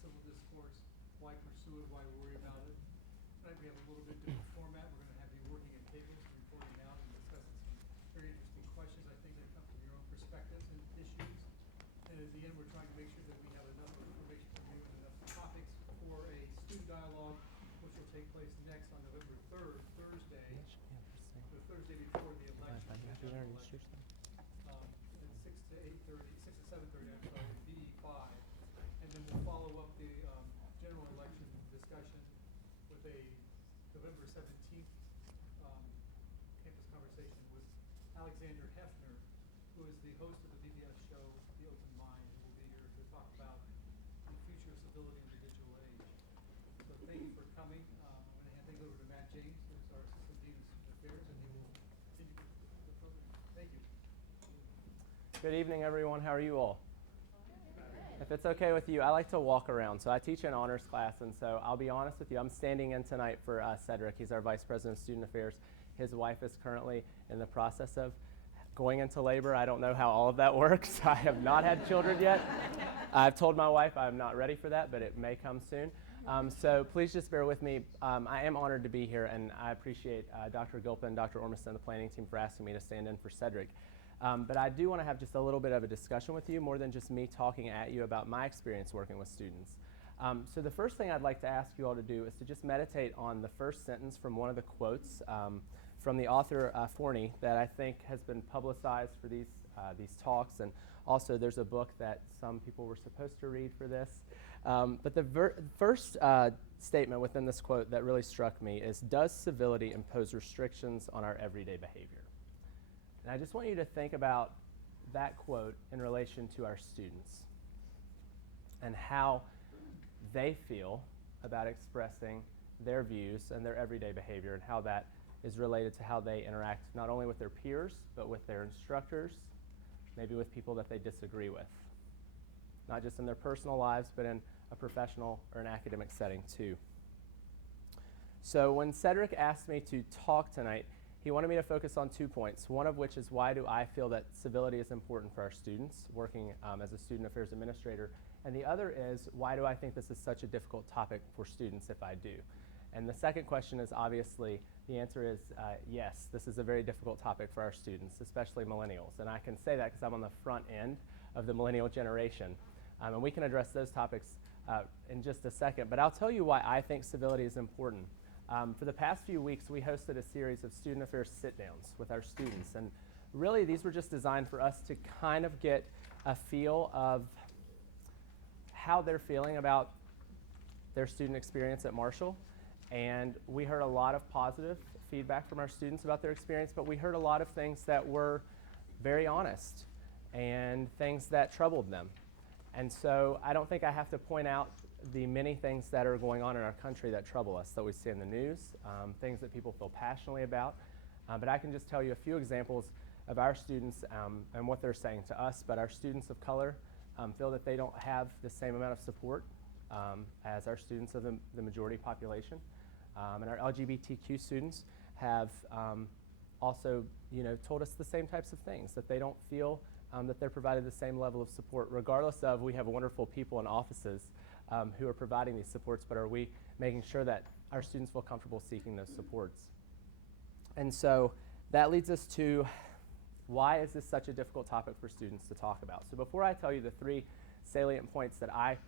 civil discourse, why pursue it, why worry about it. Tonight we have a little bit different format. We're going to have you working in tables, reporting out, and discussing some very interesting questions, I think, that come from your own perspectives and issues. And at the end, we're trying to make sure that we have enough information from you and enough topics for a student dialogue, which will take place next on November 3rd, Thursday, the Thursday before the election, the general election. At 6 to 8:30, 6 to 7:30, I'm sorry, BE5. And then we'll follow up the general election discussion with a November 17th campus conversation with Alexander Hefner, who is the host of the PBS show, The Open Mind, who will be here to talk about the future of civility in the digital age. So thank you for coming. I'm going to hand things over to Matt James, who's our Assistant Dean of Student Affairs, and he will continue the program. Thank you. Good evening, everyone. How are you all? If it's okay with you, I like to walk around. So I teach an honors class, and so I'll be honest with you. I'm standing in tonight for Cedric. He's our Vice President of Student Affairs. His wife is currently in the process of going into labor. I don't know how all of that works. I have not had children yet. I've told my wife I'm not ready for that, but it may come soon. So please just bear with me. I am honored to be here, and I appreciate Dr. Gilpin, Dr. Ormiston, and the planning team for asking me to stand in for Cedric. But I do want to have just a little bit of a discussion with you, more than just me talking at you about my experience working with students. So the first thing I'd like to ask you all to do is to just meditate on the first sentence from one of the quotes from the author Forney that I think has been publicized for these talks. And also there's a book that some people were supposed to read for this. But the first statement within this quote that really struck me is, does civility impose restrictions on our everyday behavior? And I just want you to think about that quote in relation to our students and how they feel about expressing their views and their everyday behavior, and how that is related to how they interact not only with their peers, but with their instructors, maybe with people that they disagree with, not just in their personal lives, but in a professional or an academic setting too. So when Cedric asked me to talk tonight, he wanted me to focus on 2 points, one of which is, why do I feel that civility is important for our students working as a student affairs administrator, and the other is, why do I think this is such a difficult topic for students if I do? And the second question is, obviously, the answer is yes, this is a very difficult topic for our students, especially millennials. And I can say that because I'm on the front end of the millennial generation. And we can address those topics in just a second. But I'll tell you why I think civility is important. For the past few weeks, we hosted a series of student affairs sit-downs with our students. And really, these were just designed for us to kind of get a feel of how they're feeling about their student experience at Marshall. And we heard a lot of positive feedback from our students about their experience, but we heard a lot of things that were very honest and things that troubled them. And so I don't think I have to point out the many things that are going on in our country that trouble us, that we see in the news, things that people feel passionately about. But I can just tell you a few examples of our students and what they're saying to us. But our students of color feel that they don't have the same amount of support as our students of the majority population. And our LGBTQ students have also, told us the same types of things, that they don't feel that they're provided the same level of support, regardless of, we have wonderful people in offices who are providing these supports, but are we making sure that our students feel comfortable seeking those supports? And so that leads us to, why is this such a difficult topic for students to talk about? So before I tell you the 3 salient points that I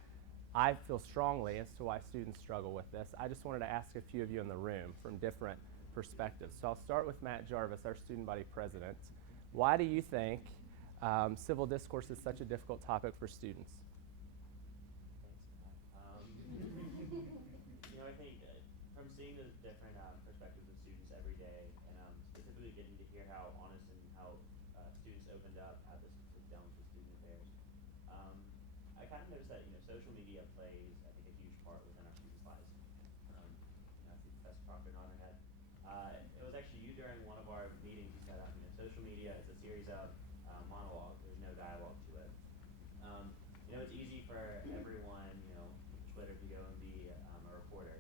feel strongly as to why students struggle with this, I just wanted to ask a few of you in the room from different perspectives. So I'll start with Matt Jarvis, our student body president. Why do you think civil discourse is such a difficult topic for students? I think from seeing the different perspectives of students every day, and specifically getting to hear how honest and how students opened up at this sit-downs with student affairs, I kind of noticed that social media plays, I think, a huge part within our students' lives. I see Professor Proctor nodding her head. It was actually you during one of our meetings. You said, social media is a series of monologues. There's no dialogue to it. It's easy for everyone, Twitter to go and be a reporter.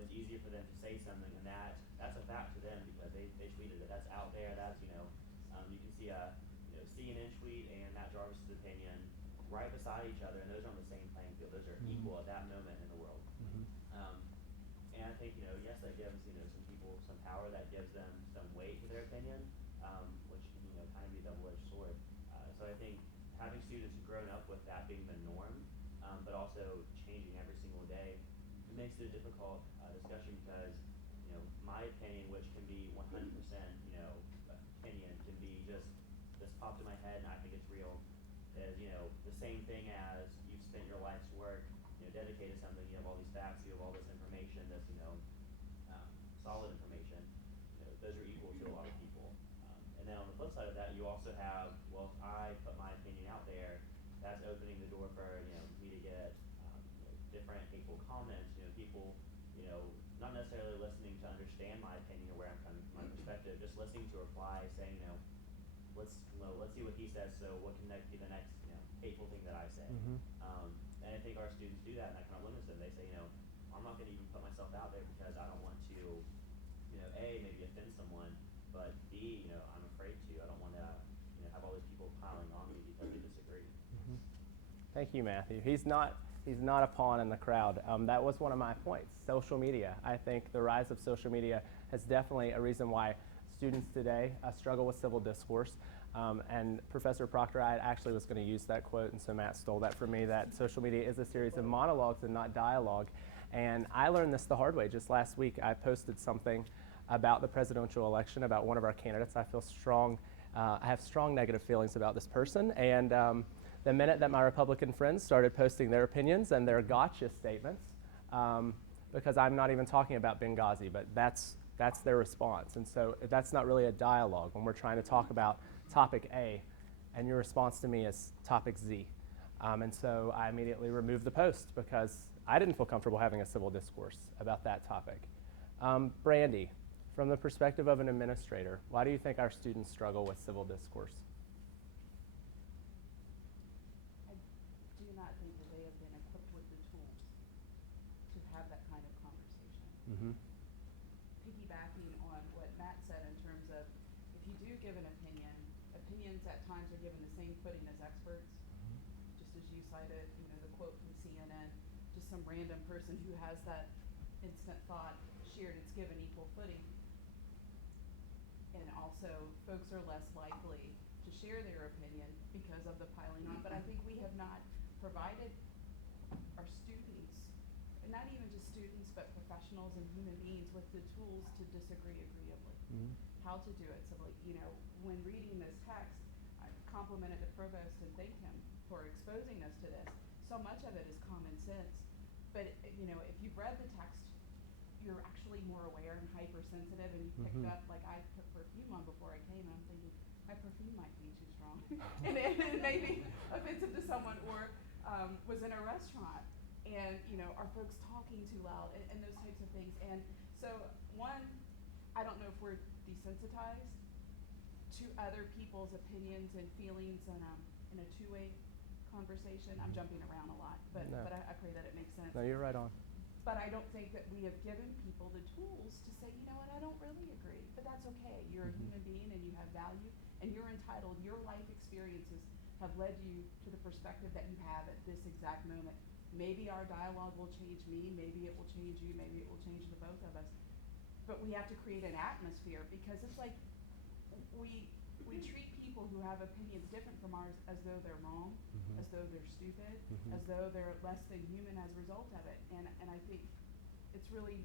It's easier for them to say something, and that's a fact to them because they tweeted it. That's out there. That's you can see a CNN tweet and Matt Jarvis's opinion right beside each other, and those are on the same playing field. Those are equal at that moment in the world. Um, and I think, yes, that gives, some people some power, that gives them some weight to their opinion, which can, kind of be a double-edged sword. So I think having students grown up with that being the norm, but also changing every single day, it makes it a difficult discussion because, my opinion, which can be 100%, opinion, can be just, this popped in my head and I think it's real, is, the same thing as you've spent your life's work, dedicated to something, you have all these facts, you have all this information, this, solid information, those are equal to a lot of people. And then on the flip side of that, you also have, well, if I put my opinion out there, that's opening the door for, me to get, different hateful comments, people, not necessarily listening to understand my opinion or where I'm coming from, my perspective, just listening to reply, saying, let's see what he says, so what can be the next, hateful thing that I say. And I think our students do that, and that kind of limits them. They say, I'm not going to even put myself out there because I don't want to, A, maybe offend someone, but B, I'm afraid to. I don't want to, have all these people piling on me because they disagree. Thank you, Matthew. He's not a pawn in the crowd. That was one of my points. Social media. I think the rise of social media is definitely a reason why students today struggle with civil discourse. And Professor Proctor, I actually was going to use that quote, and so Matt stole that from me, that social media is a series of monologues and not dialogue. And I learned this the hard way. Just last week, I posted something about the presidential election, about one of our candidates. I have strong negative feelings about this person. And the minute that my Republican friends started posting their opinions and their gotcha statements, because I'm not even talking about Benghazi, but that's their response. And so that's not really a dialogue when we're trying to talk about topic A, and your response to me is topic Z. And so I immediately removed the post because I didn't feel comfortable having a civil discourse about that topic. Brandy, from the perspective of an administrator, why do you think our students struggle with civil discourse? I do not think that they have been equipped with the tools to have that kind of conversation. Piggybacking on what Matt said in terms of, if you do give an opinion, opinions at times are given the same footing as experts. Just as you cited, the quote from CNN, just some random person who has that instant thought shared, it's given equal footing. And also, folks are less likely to share their opinion because of the piling on. But I think we have not provided our students, and not even just students, but professionals and human beings with the tools to disagree agreeably. How to do it civilly. When reading this text, I complimented the provost and thanked him for exposing us to this. So much of it is common sense. But, if you've read the text, you're actually more aware and hypersensitive, and you picked up, like I put perfume on before I came, and I'm thinking, my perfume might be too strong. and it may be offensive to someone, or was in a restaurant, and, are folks talking too loud, and those types of things. And so, one, I don't know if we're desensitized to other people's opinions and feelings in a two-way conversation. I'm jumping around a lot, but I pray that it makes sense. No, you're right on. But I don't think that we have given people the tools to say, you know what, I don't really agree, but that's okay. You're a human being and you have value, and you're entitled. Your life experiences have led you to the perspective that you have at this exact moment. Maybe our dialogue will change me, maybe it will change you, maybe it will change the both of us. But we have to create an atmosphere, because it's like we treat people who have opinions different from ours as though they're wrong, as though they're stupid, as though they're less than human as a result of it. And I think it's really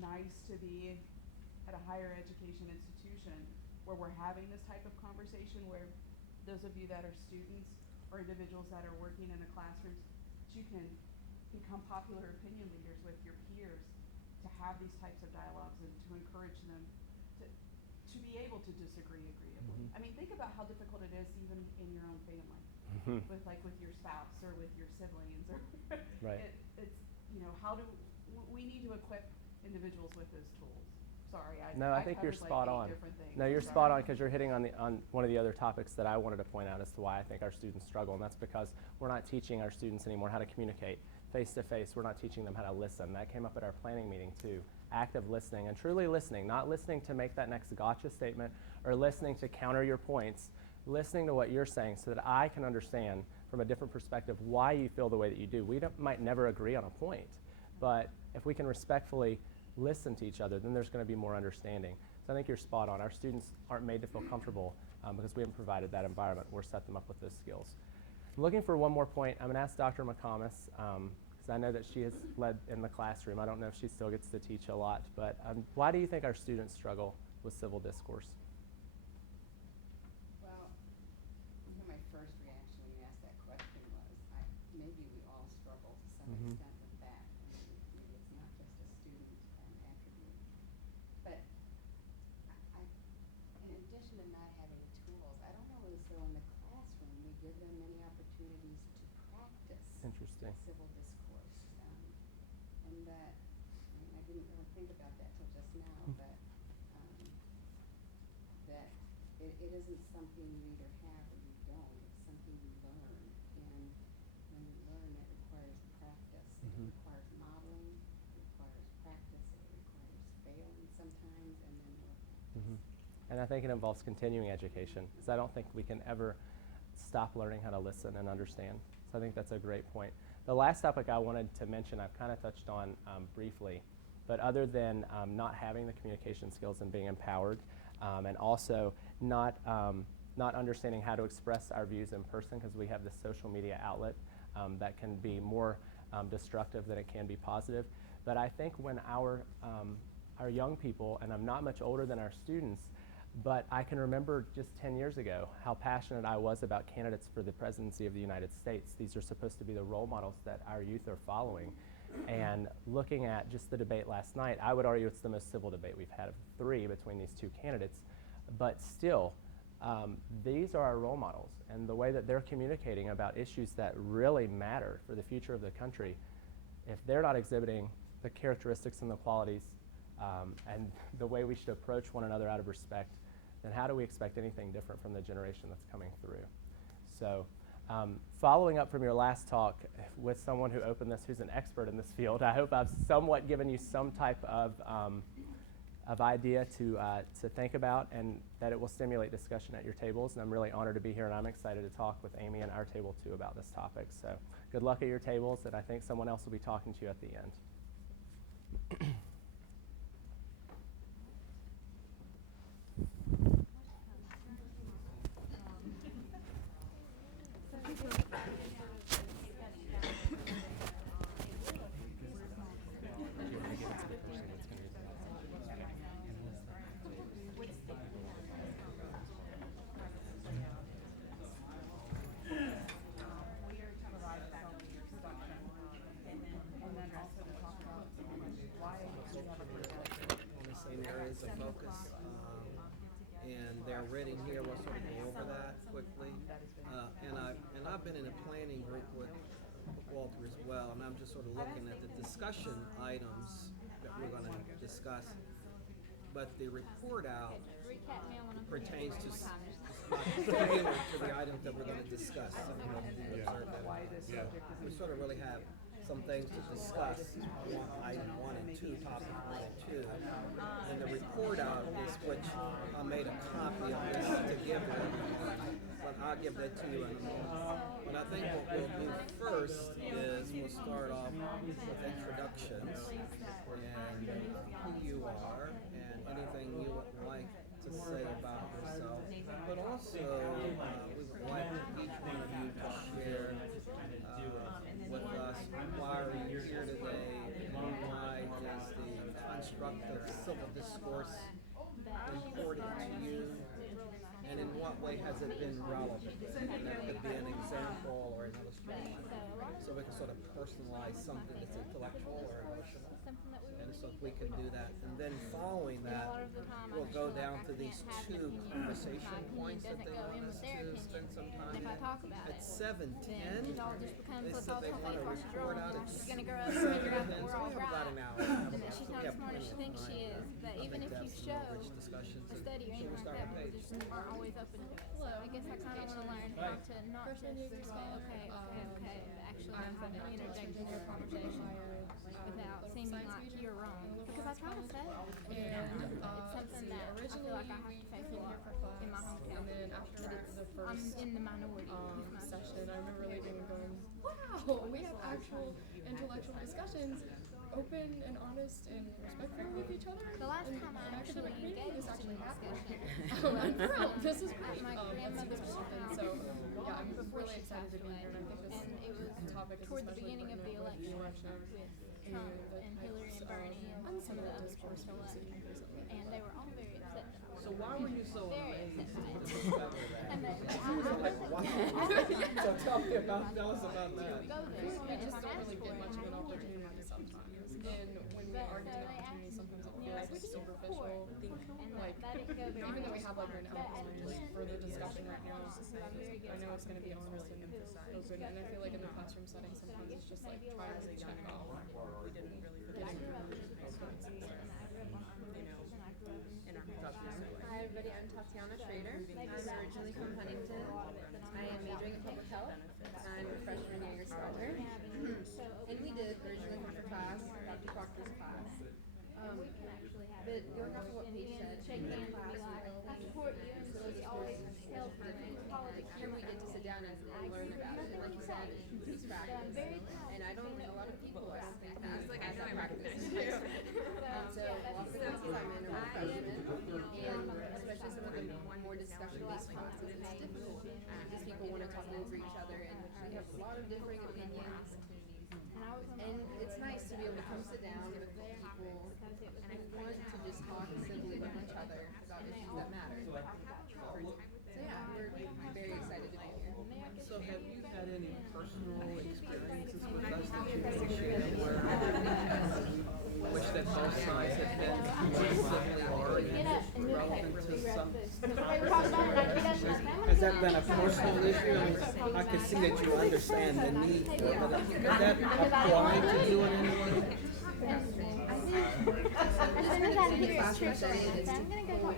nice to be at a higher education institution where we're having this type of conversation, where those of you that are students or individuals that are working in the classrooms, you can become popular opinion leaders with your peers, to have these types of dialogues and to encourage them to be able to disagree agreeably. I mean, think about how difficult it is even in your own family, with your spouse or with your siblings, or Right. It's we need to equip individuals with those tools. Sorry, I think you're covered, spot on. 8 different things. No, you're Sorry. spot on, because you're hitting on one of the other topics that I wanted to point out as to why I think our students struggle, and that's because we're not teaching our students anymore how to communicate face to face. We're not teaching them how to listen. That came up at our planning meeting too. Active listening, and truly listening, not listening to make that next gotcha statement or listening to counter your points, listening to what you're saying so that I can understand from from a different perspective why you feel the way that you do. We might never agree on a point, but if we can respectfully listen to each other, then there's going to be more understanding. So I think you're spot on. Our students aren't made to feel comfortable because we haven't provided that environment or set them up with those skills. I'm looking for one more point. I'm going to ask Dr. McComas, because I know that she has led in the classroom. I don't know if she still gets to teach a lot, but why do you think our students struggle with civil discourse? Well, you know, my first reaction when you asked that question was, maybe we all struggle to some extent with that. I mean, it's not just a student attribute. But in addition to not having tools, I don't know as though in the classroom we give them many opportunities to practice Interesting. civil discourse. And that, I mean, I didn't really think about that till just now, but that it isn't something you either have or you don't. It's something you learn. And when you learn, it requires practice. It requires modeling. It requires practice. It requires failing sometimes and then more practice. And I think it involves continuing education, because I don't think we can ever stop learning how to listen and understand. So I think that's a great point. The last topic I wanted to mention, I've kind of touched on briefly, but other than not having the communication skills and being empowered, and also not understanding how to express our views in person, because we have this social media outlet that can be more destructive than it can be positive. But I think when our young people, and I'm not much older than our students, but I can remember just 10 years ago how passionate I was about candidates for the presidency of the United States. These are supposed to be the role models that our youth are following. And looking at just the debate last night, I would argue it's the most civil debate we've had of 3 between these 2 candidates. But still, these are our role models. And the way that they're communicating about issues that really matter for the future of the country, if they're not exhibiting the characteristics and the qualities and the way we should approach one another out of respect, then how do we expect anything different from the generation that's coming through? So following up from your last talk with someone who opened this, who's an expert in this field, I hope I've somewhat given you some type of idea to think about, and that it will stimulate discussion at your tables. And I'm really honored to be here, and I'm excited to talk with Amy and our table too about this topic. So good luck at your tables, and I think someone else will be talking to you at the end. Areas of focus, and they're reading here. We'll sort of go over that quickly. And I've been in a planning group with Walter as well, and I'm just sort of looking at the discussion items that we're going to discuss. But the report out pertains to tailored to the items that we're going to discuss. So, you observe that. We sort of really have some things to discuss, item 1 and 2, topic 1 and 2. And the report out is which I made a copy of this to give them, but I'll give that to you in a moment. But I think what we'll do first is we'll start off with introductions and who you are and anything you would like to say about yourself. But also, we would like each one of you to share with us why are you here today, why is the construct of civil discourse important to you, and in what way has it been relevant? And that could be an example or an illustration. So we can sort of personalize something that's intellectual or emotional. And so if we can do that. And then following that, we'll go down to these 2 conversation points that they want us to spend some time If I talk about at it, 7:10. it all just becomes They let's said all they want to across the report room. out at She's gonna grow up and figure out that 7:10. we're So all we have about an right, hour. and that she's not as smart as she thinks she is. But even if you show a study or anything like that, people just aren't always open to it. So I guess I kind of want to learn how to not just say okay, but actually learn how to interject in your conversation without seeming like you're wrong. Because I try to say it, and it's something that I feel like I have to face a lot in my hometown. But I'm in the minority. Session. I remember leaving actual intellectual discussions, open and honest and respectful with each other. The last and time I actually academic meeting engaged is actually in happening. discussion. I'm thrilled. This is great. My Let's see grandmother's this happen. house. So yeah, I'm Before really she excited to passed be here, and I away. think this And it was topic is toward the especially beginning of the pertinent with election with Trump and Hillary and Bernie and some of the other discourse people in the city elect. recently. And they were all very upset. So why were you so Very amazed upset. to discover that? And they, So tell us about that. go there. We And if just I'm don't asked really for get it, much of I an don't get it. opportunity sometimes. And when we are given opportunities, sometimes it feels like superficial. And Like, that didn't go very even though well. we have like an But at outline the just end, for the discussion right now, I'm very good I know at it's going to be talking to honest and people who open. And I feel like in the classroom setting, sometimes it's just like trying to check off. We didn't really But I grew up in a different country, and I grew up on armed forces, and I grew up in Hi everybody, I'm Tatiana Schrader. I'm originally from Huntington. I am majoring in public health. I'm a freshman year scholar. And we did originally come to class, Dr. Proctor's class. But going off of what Paige said, in that class we learned religious politics. Here we get to sit down and learn about it. And like you said, it's practice. And I don't think a lot of people think that as that practice. So lots of classes I'm in are freshmen, and especially some of the more discussion-based classes, it's difficult because people want to talk over each other, and we have a lot of differing opinions. And it's nice to be able to come sit down with people and want to just talk simply with each other about issues that matter. So yeah, we're very excited to be here. So have you had any personal experiences with us that you can share where wish that both sides had been more civilly oriented relevant to some has that been a personal issue? I can see that you understand the need for it, but does that apply to you in any way?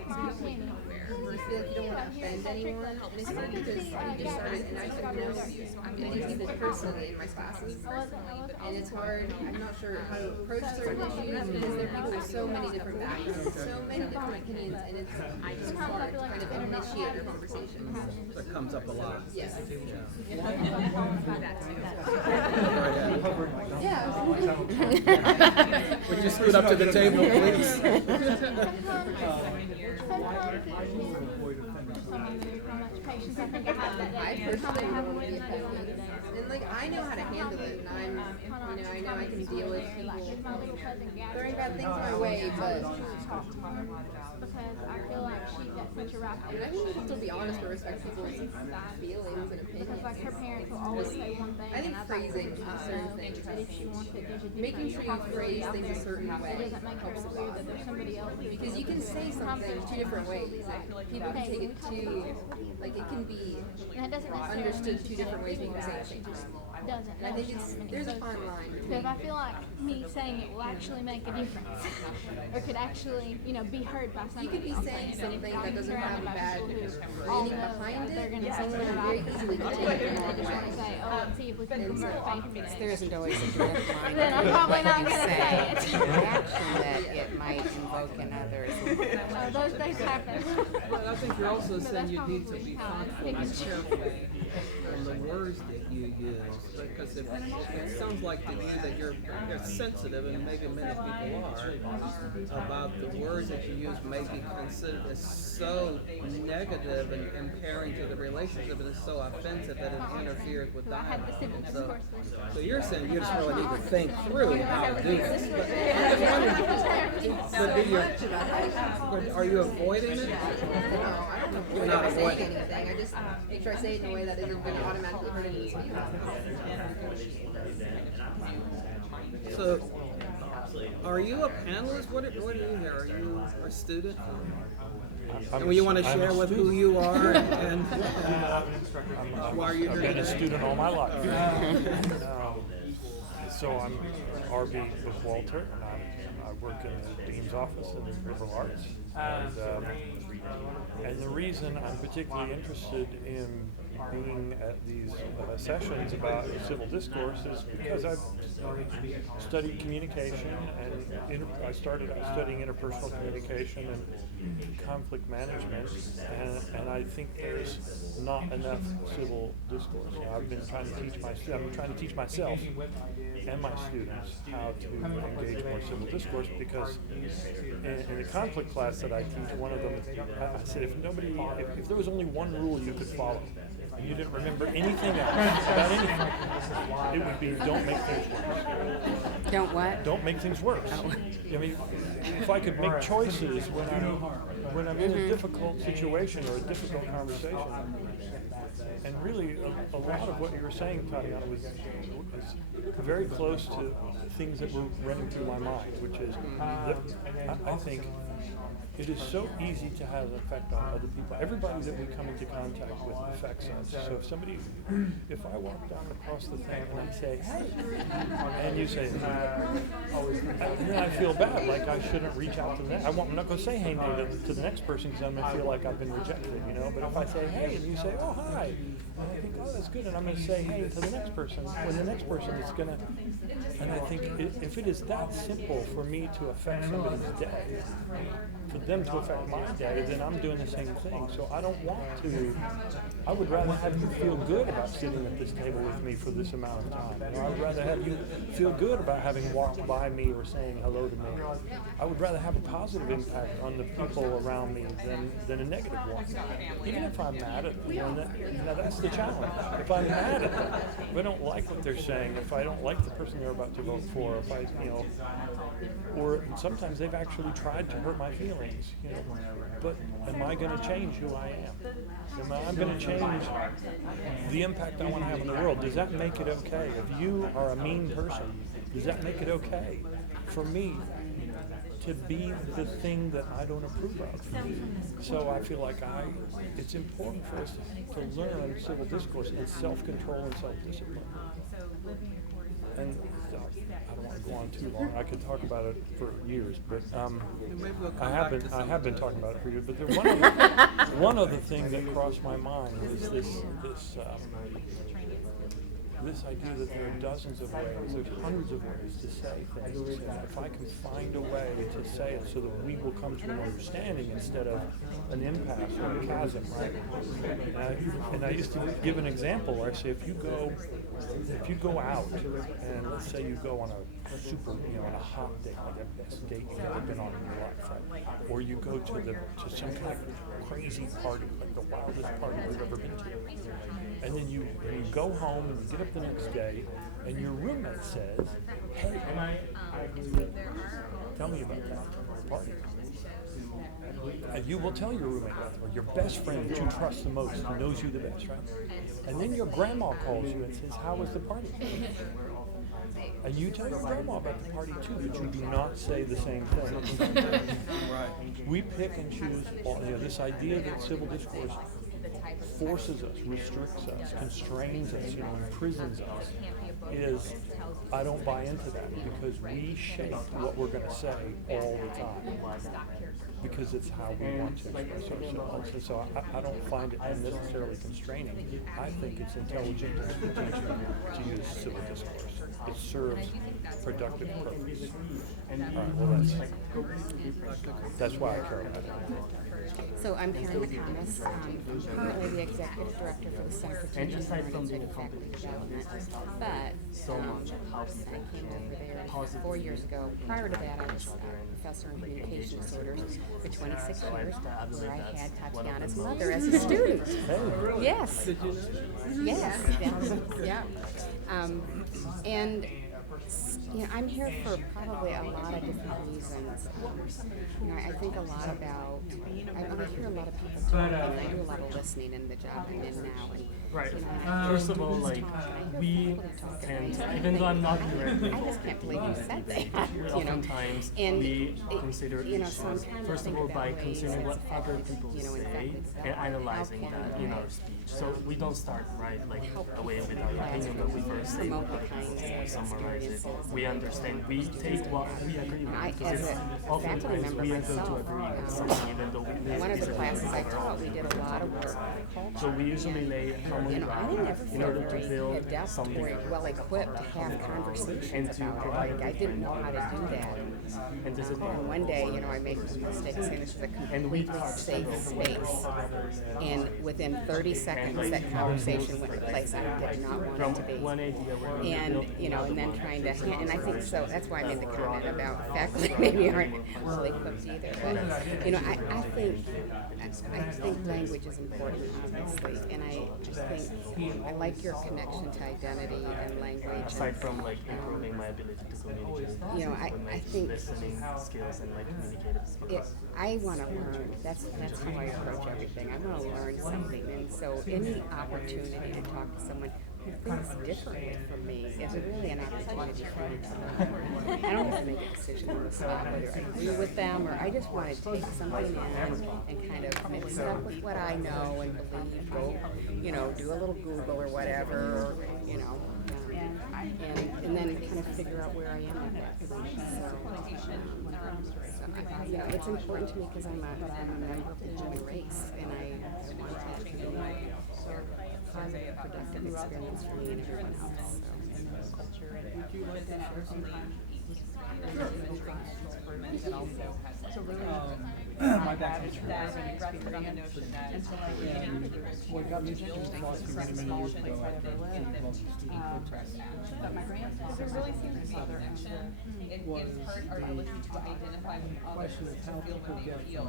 You feel like you don't want to offend anyone, and it's funny because we just started, and I took many people personally in my classes, and it's hard. I'm not sure how to approach certain issues because there are people with so many different backgrounds, so many different opinions, and it's just hard to kind of initiate the conversation. That comes up a lot. Yes. Yeah. Would you scoot up to the table, please? I personally don't want to be offended. And like I know how to handle it, and I know I can deal with people throwing bad things my way, but because I feel like she got such a right. and I think people to be honest but respect people's feelings and opinions. Because like her parents will always say one thing. I think and phrasing certain things, But if she wants it, there's a making sure you possibility phrase out things there. a certain way It doesn't make her helps a clear lot. that there's somebody else who Because you can say something two different ways. Like, people can take it like it can be And that doesn't necessarily understood mean two different ways when you say it at the same time. doesn't. And I think there's a fine line. Because I feel like me saying it will actually make a difference, or could actually, be heard by somebody. You could be else saying it, something but that if doesn't I'm have a surrounded by bad people who all meaning know behind that they're it, gonna say someone what I very think, easily can and take it they're the wrong gonna way. say, oh, let's see if we can convert faith today. There isn't always a direct line. Then I'm probably not you gonna say it. The reaction that it might invoke in others. So those things happen. But I think you're also So saying that's you need to probably be how I thoughtful pick and and choose. careful on the words that you use, because it sounds like to you that you're sensitive, and maybe many people are, about the words that you use may be considered as so negative and impairing to the relationship, and it's so offensive that it interferes with I had the dialogue. civics So, course. so you're saying you just really need to think through how to do this. But I'm just wondering, but do you, but are you avoiding it? No, I don't You're avoid not ever saying avoiding it. anything. I just make sure I say it in a way that isn't going to automatically hurt anyone's feelings. So, are you a panelist? What are you here? Are you a student? And you want to share with who you are and why you're I've here been a today? student all my life. So I'm RB with Walter, and I work in the Dean's office in liberal arts. And the reason I'm particularly interested in being at these sessions about civil discourse is because I've studied communication, and I started out studying interpersonal communication and conflict management, and I think there's not enough civil discourse. You know, I've been trying to teach myself and my students how to engage more civil discourse, because in the conflict class that I teach, one of them, I said, if there was only one rule you could follow, and you didn't remember anything else about anything, it would be don't make things worse. Don't what? Don't make things worse. Oh. I mean, if I could make choices when I'm in a difficult situation or a difficult conversation, and really a lot of what you were saying, Tatiana, was very close to things that were running through my mind, which is that I think it is so easy to have an effect on other people. Everybody that we come into contact with affects us. So if I walk down across the thing and I say, hey, and you say, then I feel bad, like I shouldn't reach out to the next. I'm not going to say hey to the next person because I'm going to feel like I've been rejected, you know. But if I say hey and you say, oh, hi, and I think, oh, that's good, and I'm going to say hey to the next person, when the next person is going to, and I think if it is that simple for me to affect somebody's day, for them to affect my day, then I'm doing the same thing. So I don't want to, I would rather have you feel good about sitting at this table with me for this amount of time. You know, I would rather have you feel good about having walked by me or saying hello to me. I would rather have a positive impact on the people around me than a negative one. Even if I'm mad at them, that's the challenge. If I'm mad at them, if I don't like what they're saying, if I don't like the person they're about to vote for, if I, or sometimes they've actually tried to hurt my feelings, but am I going to change who I am? Am I going to change the impact I want to have in the world? Does that make it okay? If you are a mean person, does that make it okay for me to be the thing that I don't approve of? So I feel like it's important for us to learn civil discourse and self-control and self-discipline. And I don't want to go on too long. I could talk about it for years, but I have been talking about it for years. But one other thing that crossed my mind was this idea that there are dozens of ways, there's hundreds of ways to say things. And if I can find a way to say it so that we will come to an understanding instead of an impasse or a chasm, right? And I used to give an example where I say, if you go out, and let's say you go on on a hot date, like the best date you've ever been on in your life, right? Or you go to some kind of crazy party, like the wildest party you've ever been to. And then you go home and you get up the next day, and your roommate says, hey, tell me about that party. And you will tell your roommate, or your best friend that you trust the most, who knows you the best, right? And then your grandma calls you and says, how was the party? And you tell your grandma about the party too, but you do not say the same thing. Right. We pick and choose this idea that civil discourse forces us, restricts us, constrains us, imprisons us, I don't buy into that, because we shape what we're going to say all the time, because it's how we want to express ourselves. And so I don't find it unnecessarily constraining. I think it's intelligent and strategic to use civil discourse. It serves productive purpose. All right, well, that's why I care about it. So I'm Karen McComas, currently the executive director for the Center for Teaching and Learning and Faculty Development. But I came over there 4 years ago. Prior to that, I was a professor in communication disorders for 26 years, where I had Tatiana's mother as a student. Yes. Yes. Yeah. And I'm here for probably a lot of different reasons. I think a lot about, I hear a lot of people talking, and I do a lot of listening in the job I'm in now. And, right. First of all, we tend, even though I'm not directly, I just can't believe you said that. Oftentimes we consider issues, first of all, by considering what other people say and analyzing that in our speech. So we don't start away with our opinion, but we first promote the kinds of summarize it. experiences. We understand. We take what we agree with. I, Because as it's a oftentimes faculty member we able to myself, agree with something even though we one of the disagree classes I overall. taught, we did a lot of work on culture. So we usually lay a common You know, I didn't ground ever in feel order to very build adept something or well equipped to have conversations and to about provide it. Like, I didn't know how to do that. and this is And one day, you know, I made a mistake saying this is a and we completely taught safe several space. And within 30 seconds, that conversation went to place I did not want from it to be. one idea where we And, built you know, and then another trying to, one. and I think so, that's why I made the comment about faculty maybe aren't fully equipped either. But, you know, I think language is important, obviously, and I think, I like your connection to identity and language. Aside from like improving my ability to communicate, You know, with my I think listening skills and like communicative skills. I want to learn. That's how I approach everything. I want to learn something, and so any opportunity to talk to someone who thinks differently from me is really an opportunity for me to learn. I don't have to make a decision on the spot whether I agree with them or I just want to take something in and kind of mix it up with what I know and believe. Go, you know, do a little Google or whatever, or, you know. And then kind of figure out where I am with that. You know, it's important to me because I'm a member of the human race, and I want that to be a positive, productive experience for me and everyone else. My background is and what got me interested in philosophy many years ago, But my grandfather, there really seems to be a connection in part our ability to identify with others and feel what they feel.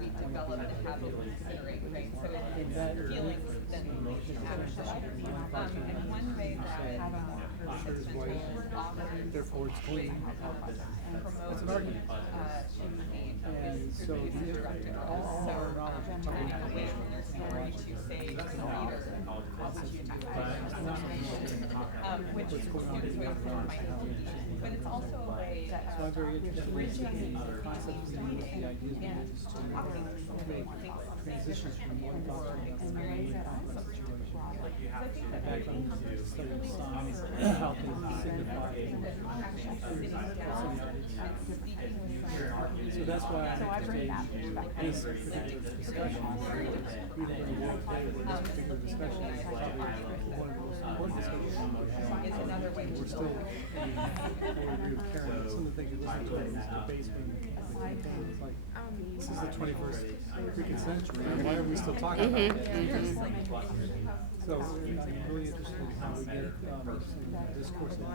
We developed a habit of considering, right? So it's feelings than action. And one way that therefore it's clean. promotes It's an argument. And so all our knowledge is coming out of there's an authority to say to the reader which is students way from my but it's also a way that So I'm very interested in bridging the concepts and the ideas we use to make transitions from one thought to another in a complex situation. My background is studying signs, how things signify so that's why I think this particular discussion, even though we're okay with this particular discussion, is probably one of the most important discussions we have. We're still carrying some of the things you listen to is the basement. It's like, this is the 21st freaking century. Why are we still talking about it? So I'm really interested in how we get some discourse and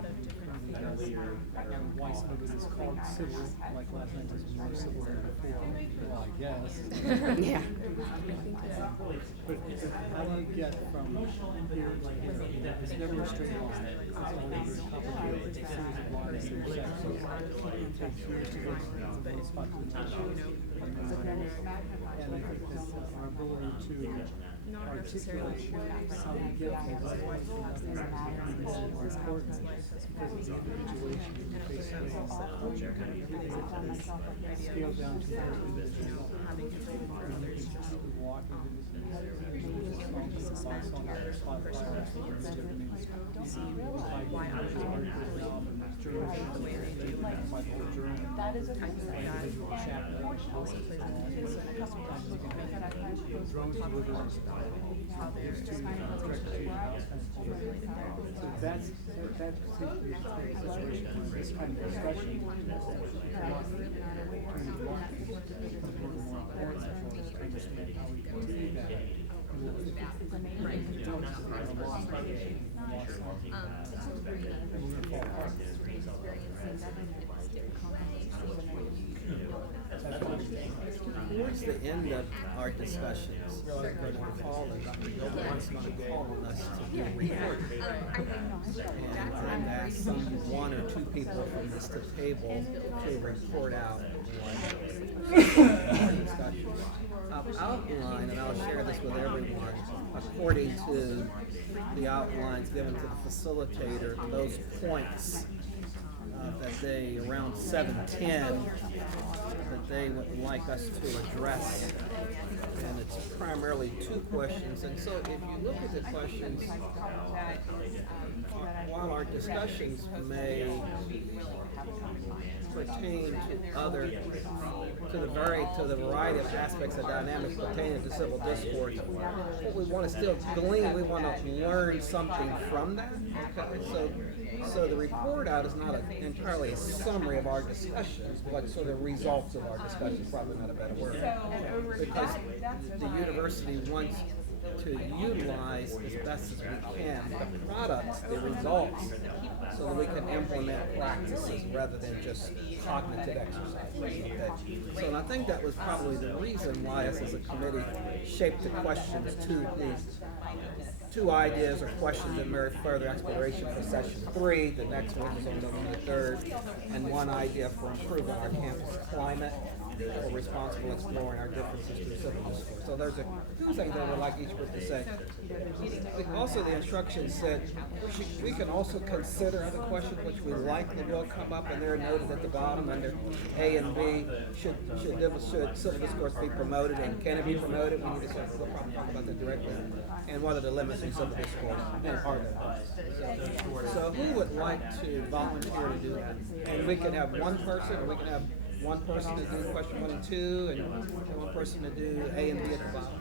why some of it is called civil, like last night was more civil than before. Well, I guess. Yeah. But how do you get from here to here? It's never a straight line. It's always very complicated. It's a series of lines and sections. It takes years to go from one spot to the next. And I think this, our ability to articulate some gift is important because it's individuation in the face of scale down to the individual. Walking that is a that's this kind of discussion. Towards the end of our discussions, they're going to call and Dr. Gilmore's going to call on us to do a report. And I've asked one or two people from this table to report out our discussion. I'll outline, and I'll share this with everyone, according to the outlines given to the facilitator, those points that they, around 710, that they would like us to address. And it's primarily two questions. And so if you look at the questions, our discussions may pertain to the variety of aspects and dynamics pertaining to civil discourse. What we want to still glean, we want to learn something from that. Okay, so the report out is not entirely a summary of our discussions, but sort of results of our discussions, probably not a better word. Because the university wants to utilize as best as we can the products, the results, so that we can implement practices rather than just cognitive exercises. Okay? So and I think that was probably the reason why us as a committee shaped the questions to these two ideas or questions that merit further exploration for session 3. The next one is on November 3rd, and one idea for improving our campus climate for responsible exploring our differences through civil discourse. So there's a few things I would like each group to say. Also, the instructions said we can also consider other questions which we likely will come up, and they're noted at the bottom under A and B. Should civil discourse be promoted, and can it be promoted? We'll probably talk about that directly. And what are the limits in civil discourse? And are there? So who would like to volunteer to do that? And we can have one person, or we can have one person to do question 1 and 2, and one person to do A and B at the bottom.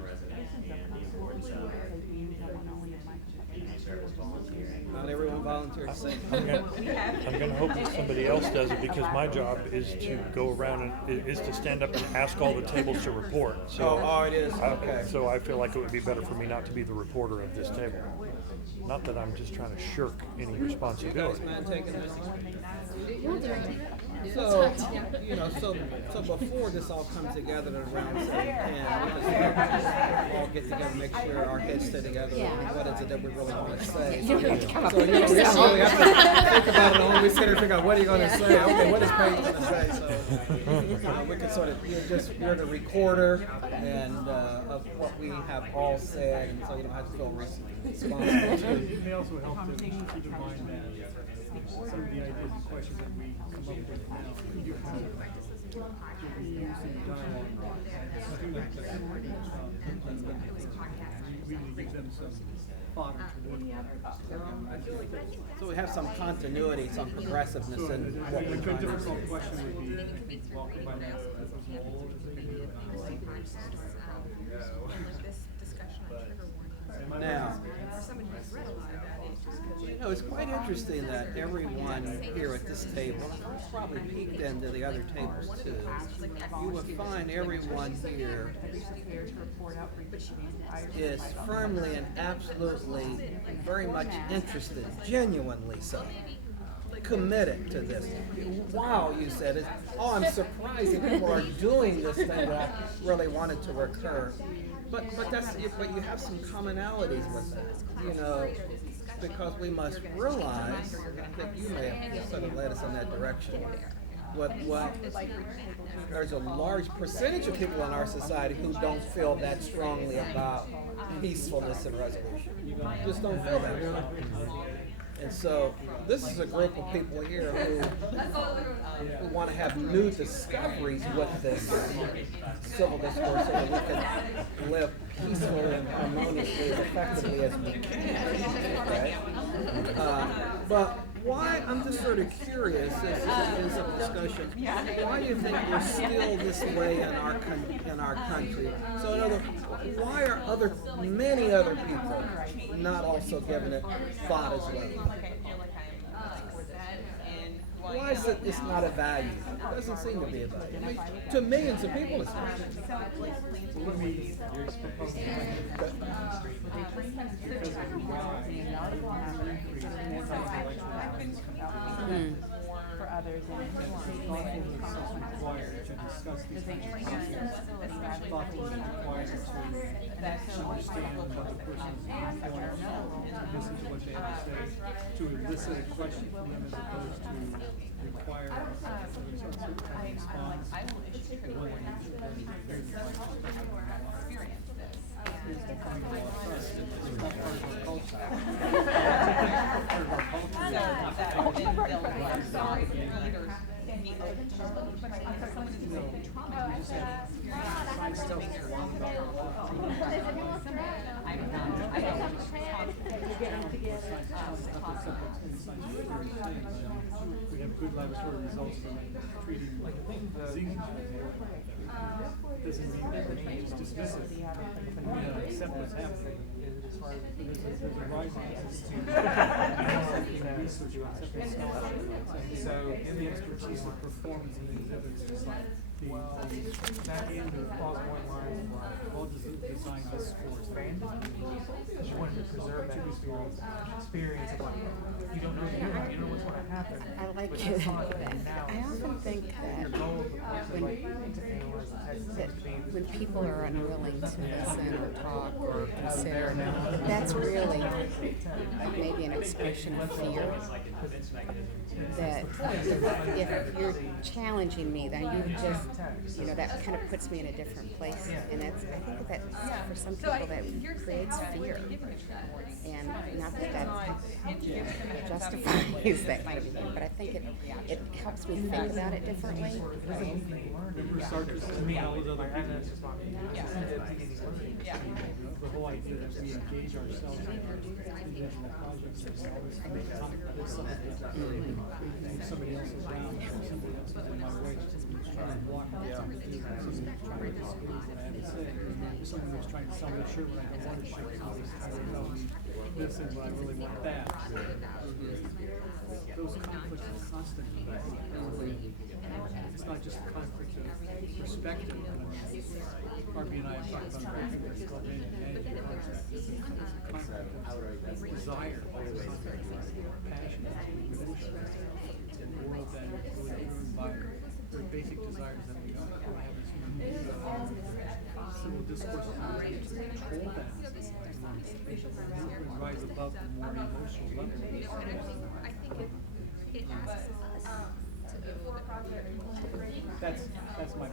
Not everyone volunteers. I'm gonna hope that somebody else does it, because my job is to go around and is to stand up and ask all the tables to report. So, it is. Okay. So I feel like it would be better for me not to be the reporter of this table. Not that I'm just trying to shirk any responsibility. So, so before this all comes together at around 7:10, we just all get together, make sure our heads stay together. What is it that we really want to say? So we don't really have to think about it all. We sit here and figure out, what are you going to say? Okay, what is Peyton going to say? So we can sort of, you're the recorder and of what we have all said, and so you don't have to feel responsible. It may also help to keep in mind that some of the ideas and questions that we come up with now, you have to be used in dialogue with students. We need to give them some fodder to work with. So we have some continuity, some progressiveness in what we're A trying to do. difficult question would be, welcome by now, as a whole, Now, it's quite interesting that everyone here at this table, probably peeked into the other tables too, you will find everyone here is firmly and absolutely very much interested, genuinely so, committed to this. Wow, you said it. Oh, I'm surprised that people are doing this thing that I really wanted to recur. But you have some commonalities with that, because we must realize, I think you may have sort of led us in that direction. There's a large percentage of people in our society who don't feel that strongly about peacefulness and resolution. Just don't feel that. And so this is a group of people here who want to have new discoveries with this civil discourse so that we can live peacefully and harmoniously as effectively as we can. Okay? But why, I'm just sort of curious, this is a discussion, why do you think we're still this way in our country? So in other words, why are many other people not also giving it thought as well? Why is it's not a value? It doesn't seem to be a value. I mean, to millions of people it's not. For others and required to discuss these kinds of issues. Thoughtfulness required to understand what the person is feeling, to listen to what they have to say, to elicit a question from them as opposed to require some sort of response. It's becoming a lot of trust. It's not part of our culture. Part of our simple insights from various things. We have good laboratory results from treating diseases. Doesn't mean that we just dismiss it. We accept what's happening. There's a rising research on so the expertise of performance in these exhibits is like that in the Osborne line, all designed as scores. Just wanted to preserve that experience of like, you don't know the human, you don't know what's going to happen. I like but it. it's not going now. I often think that Your goal of the course is like to analyze the text that to be able when to people are unwilling to listen or talk or consider, that's really maybe an expression of fear. That if you're challenging me, then you just, that kind of puts me in a different place. And that's, I think that for some people that creates fear. And not that that justifies that kind of behavior, but I think it helps me think about it differently. Remember Sartre's saying all those other people? The whole idea that we engage ourselves in our individual projects is always make time for somebody else is around, somebody else is in my way, somebody's trying to block me, somebody's trying to disagree with what I have to say, someone who's trying to sell me a shirt when I don't want a shirt, somebody's trying to tell me this and what I really want that. Those conflicts are constant. It's not just a conflict of perspective. RB and I have talked about it's called managing contract. It's a conflict of desire, it's a conflict of passion, emotion. It's a world that is driven by very basic desires that we all have as human beings. Civil discourse is how to control that. And rise above the more emotional level. That's my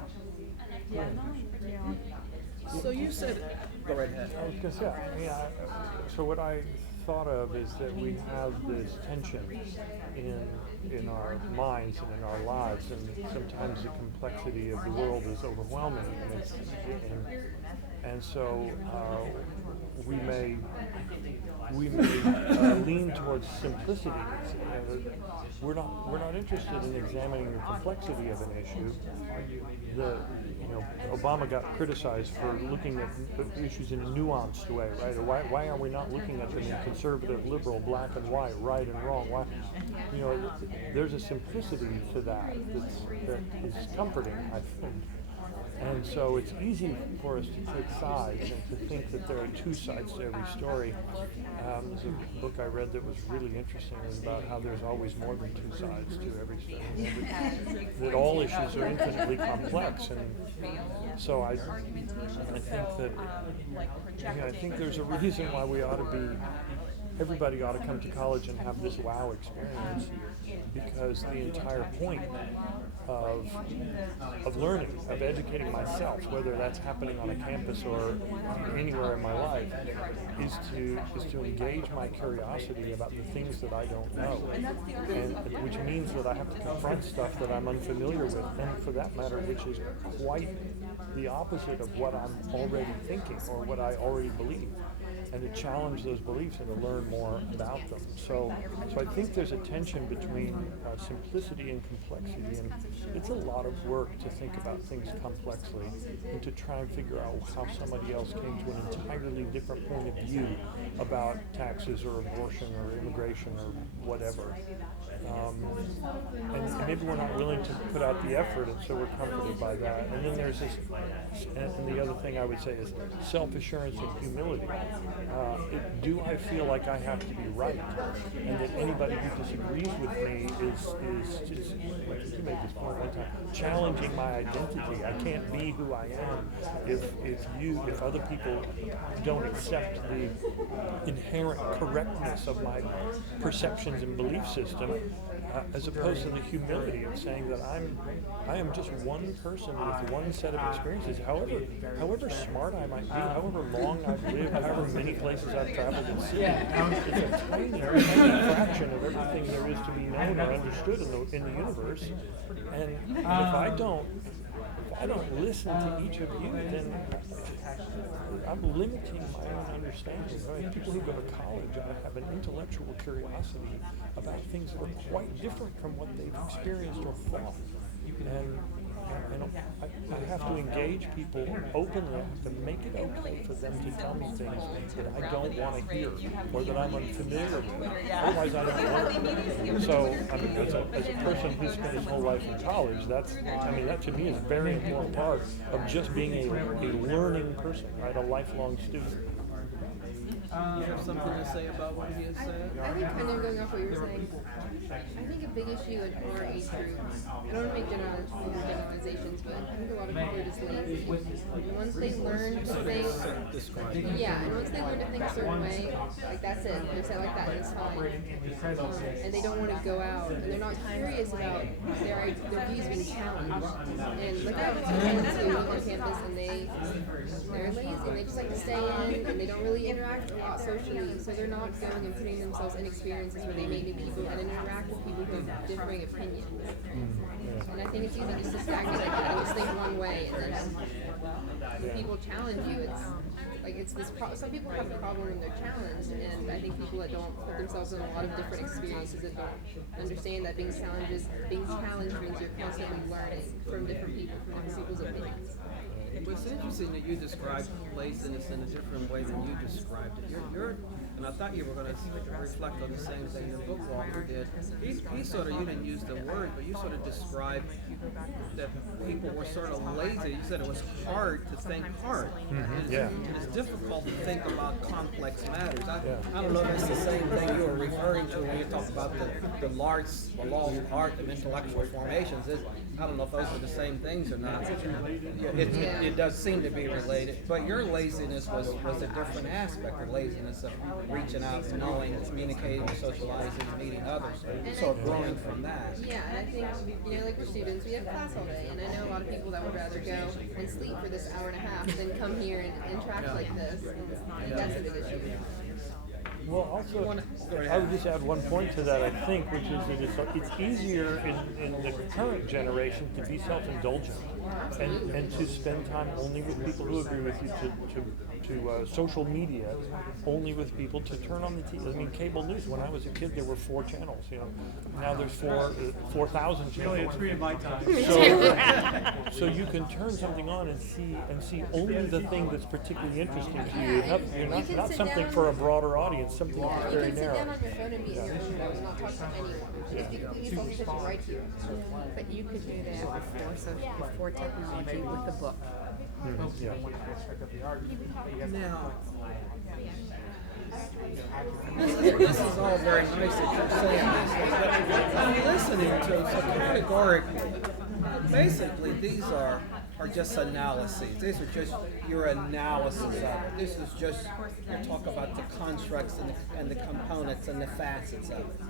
So you said, go right ahead. I was going to say, so what I thought of is that we have this tension in our minds and in our lives, and sometimes the complexity of the world is overwhelming, and so we may lean towards simplicity. We're not interested in examining the complexity of an issue. Obama got criticized for looking at the issues in a nuanced way, right? Or why are we not looking at them in conservative, liberal, black and white, right and wrong? Why, there's a simplicity to that that is comforting, I think. And so it's easy for us to take sides and to think that there are two sides to every story. There's a book I read that was really interesting. It was about how there's always more than two sides to every story. That all issues are infinitely complex. And so I think there's a reason why we ought to be, everybody ought to come to college and have this wow experience, because the entire point of learning, of educating myself, whether that's happening on a campus or anywhere in my life, is to engage my curiosity about the things that I don't know, and which means that I have to confront stuff that I'm unfamiliar with, and for that matter, which is quite the opposite of what I'm already thinking or what I already believe, and to challenge those beliefs and to learn more about them. So I think there's a tension between simplicity and complexity, and it's a lot of work to think about things complexly and to try and figure out how somebody else came to an entirely different point of view about taxes or abortion or immigration or whatever. And maybe we're not willing to put out the effort, and so we're comforted by that. And then there's this, and the other thing I would say is self-assurance and humility. Do I feel like I have to be right, and that anybody who disagrees with me is you made this point one time, challenging my identity? I can't be who I am if other people don't accept the inherent correctness of my perceptions and belief system, as opposed to the humility of saying that I am just one person with one set of experiences. However smart I might be, however long I've lived, however many places I've traveled and seen, it's a tiny fraction of everything there is to be known or understood in the universe. And if I don't I don't listen to each of you, then I'm limiting my own understanding. Right? People who go to college have an intellectual curiosity about things that are quite different from what they've experienced or thought. And I have to engage people openly. I have to make it okay for them to tell me things that I don't want to hear or that I'm unfamiliar with. Otherwise, I don't want to. So, I mean, as a person who spent his whole life in college, that to me is a very important part of just being a learning person, right? A lifelong student. You have something to say about what he has said? I think kind of going off what you were saying, I think a big issue in our age group, I don't want to make generalizations, but I think a lot of people are just lazy. And once they learn to think, and once they learn to think a certain way, like that's it, they say like that and it's fine. And they don't want to go out, and they're not curious about their views being challenged. And look out on campus, and they're lazy, and they just like to stay in, and they don't really interact a lot socially, so they're not going and putting themselves in experiences where they meet new people and interact with people who have differing opinions. And I think it's easy just to stagnate like that and just think one way, and then when people challenge you, it's this some people have a problem when they're challenged, and I think people that don't put themselves in a lot of different experiences that don't understand that being challenged means you're constantly learning from different people's opinions. Well, it's interesting that you described laziness in a different way than you described it. And I thought you were going to reflect on the same thing the book walker did. He sort of, you didn't use the word, but you sort of described that people were sort of lazy. You said it was hard to think hard. And it's difficult to think about complex matters. I don't know if it's the same thing you were referring to when you talk about the laws of art of intellectual formations. I don't know if those are the same things or not. It does seem to be related, but your laziness was a different aspect of laziness of reaching out, knowing, communicating, socializing, meeting others. So growing from that. Yeah, and I think, like we're students, we have class all day, and I know a lot of people that would rather go and sleep for this hour and a half than come here and interact like this. I think that's a big issue. Well, also, I would just add one point to that, I think, which is that it's easier in the current generation to be self-indulgent and to spend time only with people who agree with you, to social media only with people, to turn on the TV. I mean, cable news. When I was a kid, there were 4 channels. Now there's 4,000 channels. You only had 3 in my time. So you can turn something on and see only the thing that's particularly interesting to you. Not something for a broader audience. Something that's very narrow. You can sit down on your phone and be in your room and not talk to anyone. Just be completely focused on right here. But you could do that before technology with the book. Now, this is all very nice that you're saying this, but I'm listening to it so categorically. Basically, these are just analyses. These are just your analysis of it. This is just you talk about the constructs and the components and the facets of it.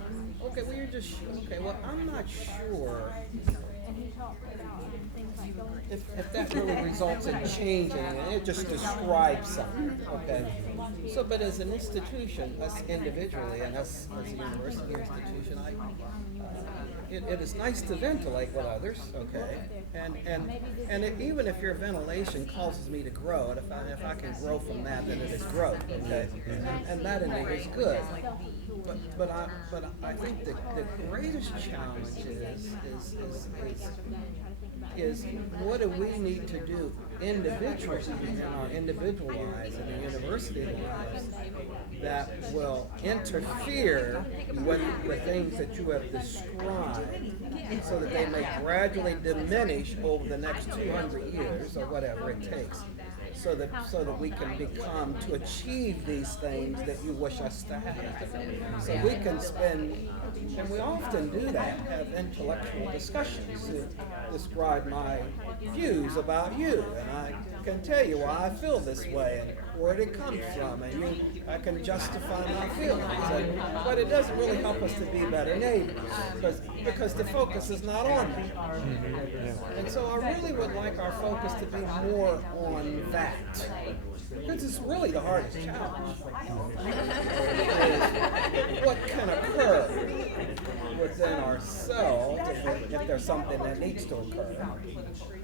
Okay, well you're just well I'm not sure if that really results in changing it. It just describes something. Okay. So, but as an institution, us individually, and us as a university institution, it is nice to ventilate with others, okay, and even if your ventilation causes me to grow, and if I can grow from that, then it is growth, okay, and that indeed is good. But I think the greatest challenge is what do we need to do individually in our individual lives and the university lives that will interfere with the things that you have described so that they may gradually diminish over the next 200 years or whatever it takes so that we can become to achieve these things that you wish us to have. So we can spend, and we often do that, have intellectual discussions to describe my views about you, and I can tell you why I feel this way and where it comes from, and I can justify my feelings, but it doesn't really help us to be better neighbors because the focus is not on that. And so I really would like our focus to be more on that. Because it's really the hardest challenge. What can occur within ourselves if there's something that needs to occur,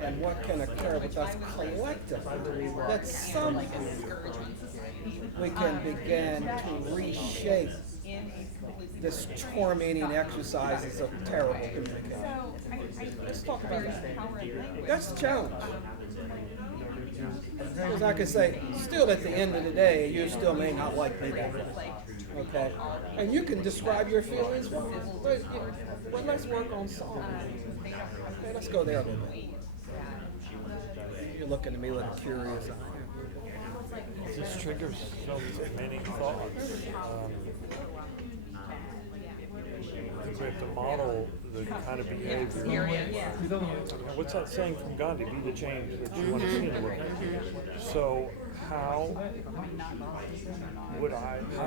and what can occur with us collectively, that somehow we can begin to reshape this tormenting exercises of terrible communication. Let's talk about that. That's the challenge. Because I could say, still at the end of the day, you still may not like me that way. Okay? And you can describe your feelings well. But let's work on song. Okay, let's go there a little bit. You're looking at me like curious. This triggers so many thoughts. We have to model the kind of behavior. What's that saying from Gandhi? Be the change that you want to see in the world. So how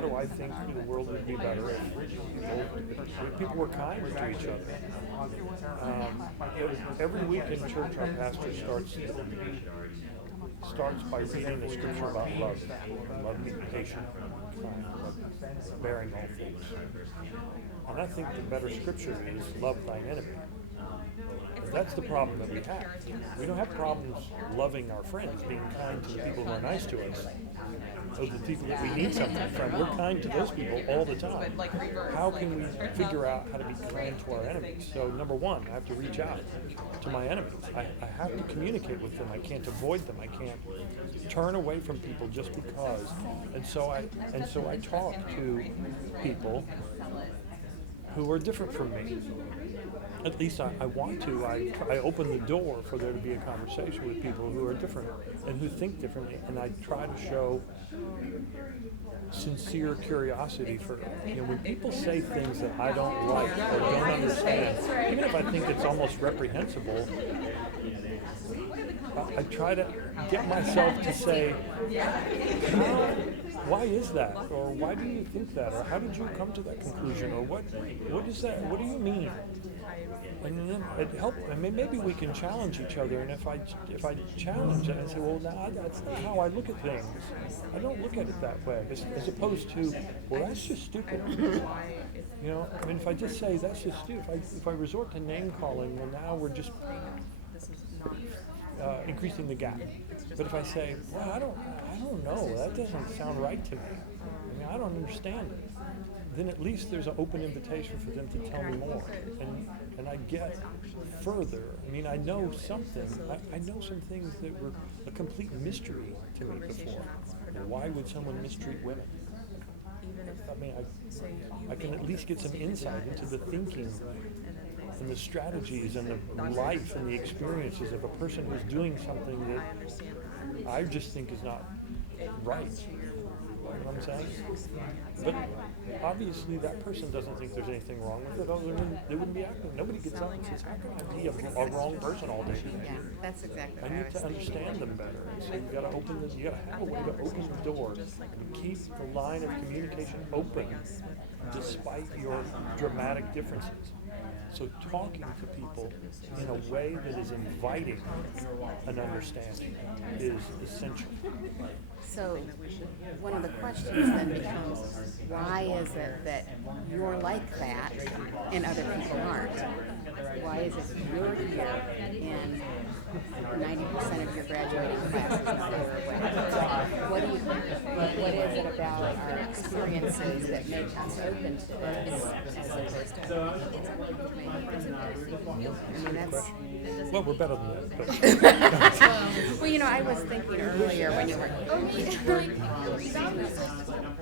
do I think the world would be better if people were kind to each other? Every week in church, our pastor starts by reading the scripture about love. Love being patient, kind, love bearing all things. And I think the better scripture is love thine enemy. And that's the problem that we have. We don't have problems loving our friends, being kind to the people who are nice to us. Those are the people that we need something from. We're kind to those people all the time. How can we figure out how to be kind to our enemies? So number one, I have to reach out to my enemies. I have to communicate with them. I can't avoid them. I can't turn away from people just because. And so I talk to people who are different from me. At least I want to. I open the door for there to be a conversation with people who are different and who think differently, and I try to show sincere curiosity for, when people say things that I don't like or don't understand, even if I think it's almost reprehensible, I try to get myself to say, why is that? Or why do you think that? Or how did you come to that conclusion? Or what is that? What do you mean? And then it helps. I mean, maybe we can challenge each other. And if I challenge it and say, well, now that's not how I look at things. I don't look at it that way. As opposed to, well, that's just stupid. I mean, if I just say that's just stupid. If I resort to name calling, well, now we're just increasing the gap. But if I say, well, I don't know, that doesn't sound right to me. I mean, I don't understand it. Then at least there's an open invitation for them to tell me more, and I get further. I mean, I know something. I know some things that were a complete mystery to me before. Why would someone mistreat women? I mean, I can at least get some insight into the thinking and the strategies and the life and the experiences of a person who's doing something that I just think is not right. You know what I'm saying? But obviously that person doesn't think there's anything wrong with it, other than they wouldn't be acting. Nobody gets up and says, how can I be a wrong person all day? Yeah, that's exactly what I need to understand them better. So you gotta have a way to open the door and keep the line of communication open despite your dramatic differences. So talking to people in a way that is inviting an understanding is essential. So one of the questions then becomes, why is it that you're like that and other people aren't? Why is it you're here and 90% of your graduating class is the other way? What is it about our experiences that make us open to this as opposed to? I mean, that's... Well, we're better than that. Well, I was thinking earlier when you were...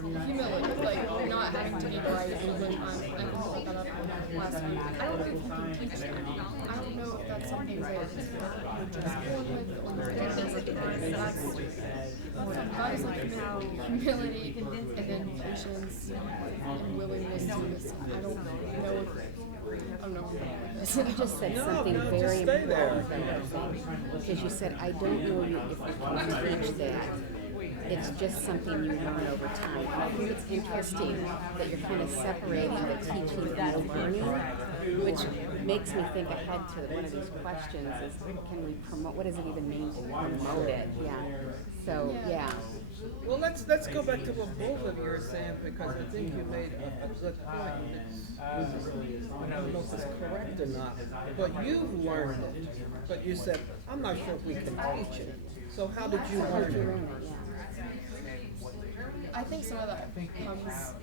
Humility, like not having to be right, and when I brought that up last week. I don't know if you can teach that. I don't know if that's something that you're just born with, or that's that is like humility and then patience and willingness to listen. I don't know if You just said something very important, because you said, I don't know if you can teach that. It's just something you learn over time. And I think it's interesting that you're kind of separating the teaching and the learning, which makes me think ahead to one of these questions is, can we promote, what does it even mean to promote it? Yeah. So, yeah. Well, let's go back to what both of you are saying, because I think you made a good point. I don't know if it's correct or not, but you've learned it. But you said, I'm not sure if we can teach it. So how did you learn it? I think some of that comes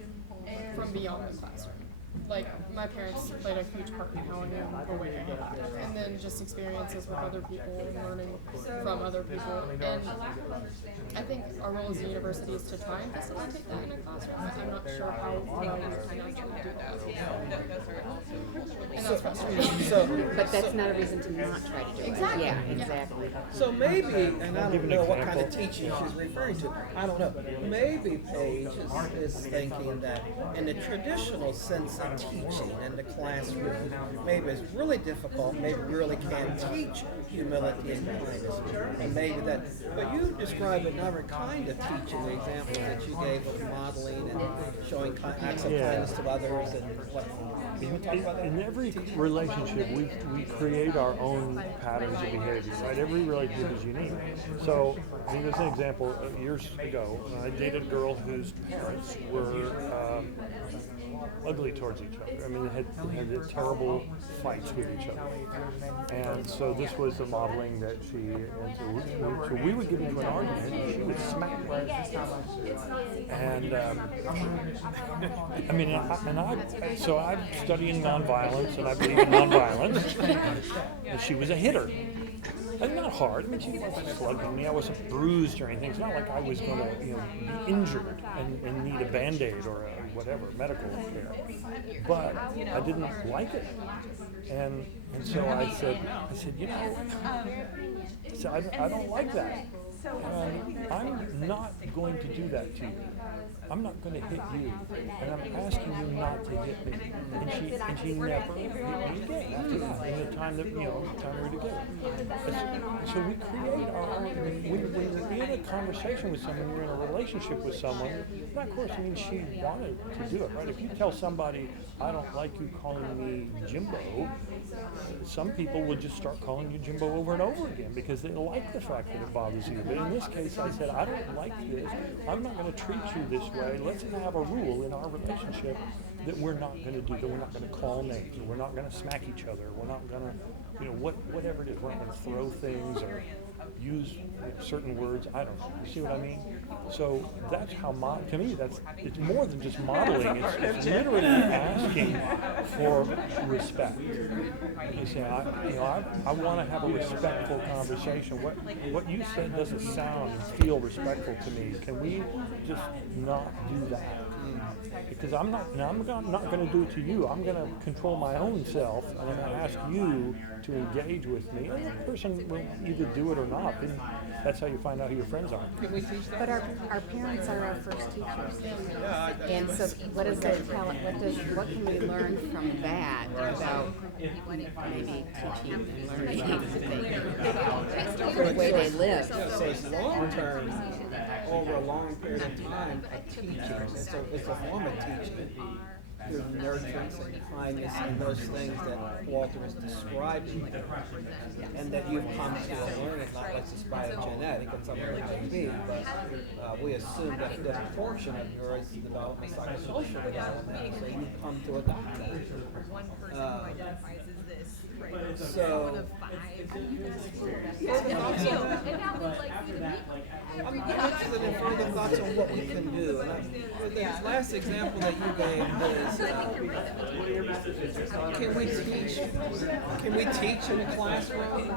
from beyond the classroom. Like, my parents played a huge part in how I am the way I am. And then just experiences with other people and learning from other people. And I think our role as a university is to try and facilitate that in a classroom. I'm not sure how well we can actually do that. And that's frustrating. But that's not a reason to not try to do it. Exactly. Yeah, exactly. So maybe, and I don't know what kind of teaching she's referring to, I don't know. Maybe Paige is thinking that in the traditional sense of teaching in the classroom, maybe it's really difficult, maybe we really can't teach humility and kindness. And maybe that, but you described another kind of teaching, the example that you gave of modeling and showing acts of kindness to others and what. In every relationship, we create our own patterns of behavior, right? Every relationship is unique. So, I mean, there's an example. Years ago, I dated a girl whose parents were ugly towards each other. I mean, they had terrible fights with each other. And so this was the modeling that so we would get into an argument and she would smack me. And I mean, so I'm studying nonviolence and I believe in nonviolence. And she was a hitter. And not hard. I mean, she wasn't slugging me. I wasn't bruised or anything. It's not like I was going to, be injured and need a Band-Aid or whatever, medical care. But I didn't like it. And so I said, I don't like that. And I'm not going to do that to you. I'm not going to hit you, and I'm asking you not to hit me. And she never hit me again after that. In the time that the time we were together. So we create our own. When you're in a conversation with someone, you're in a relationship with someone. And of course, she wanted to do it, right? If you tell somebody, I don't like you calling me Jimbo, some people would just start calling you Jimbo over and over again because they like the fact that it bothers you. But in this case, I said, I don't like this. I'm not going to treat you this way. Let's have a rule in our relationship that we're not going to do, that we're not going to call names, or we're not going to smack each other, we're not going to, whatever it is, we're not going to throw things or use certain words. I don't know. You see what I mean? So that's how, to me, it's more than just modeling. It's literally asking for respect. You say, I want to have a respectful conversation. What you said doesn't sound and feel respectful to me. Can we just not do that? Because I'm not going to do it to you. I'm going to control my own self, and I'm going to ask you to engage with me. And that person will either do it or not. And that's how you find out who your friends are. Can we teach that? But our parents are our first teachers. And so what does that tell? What can we learn from that about maybe teaching and learning the way they live? So it's long term, over a long period of time, of teaching. It's a form of teaching through nurturance and kindness and those things that Walter is describing, and that you've come to learn it, not like it's biogenetic, it's something that may be, but we assume that a different portion of yours is development, psychosocial development, so you come to adopt that. So, I'm interested in further thoughts on what we can do. And the last example that you gave is, can we teach in a classroom?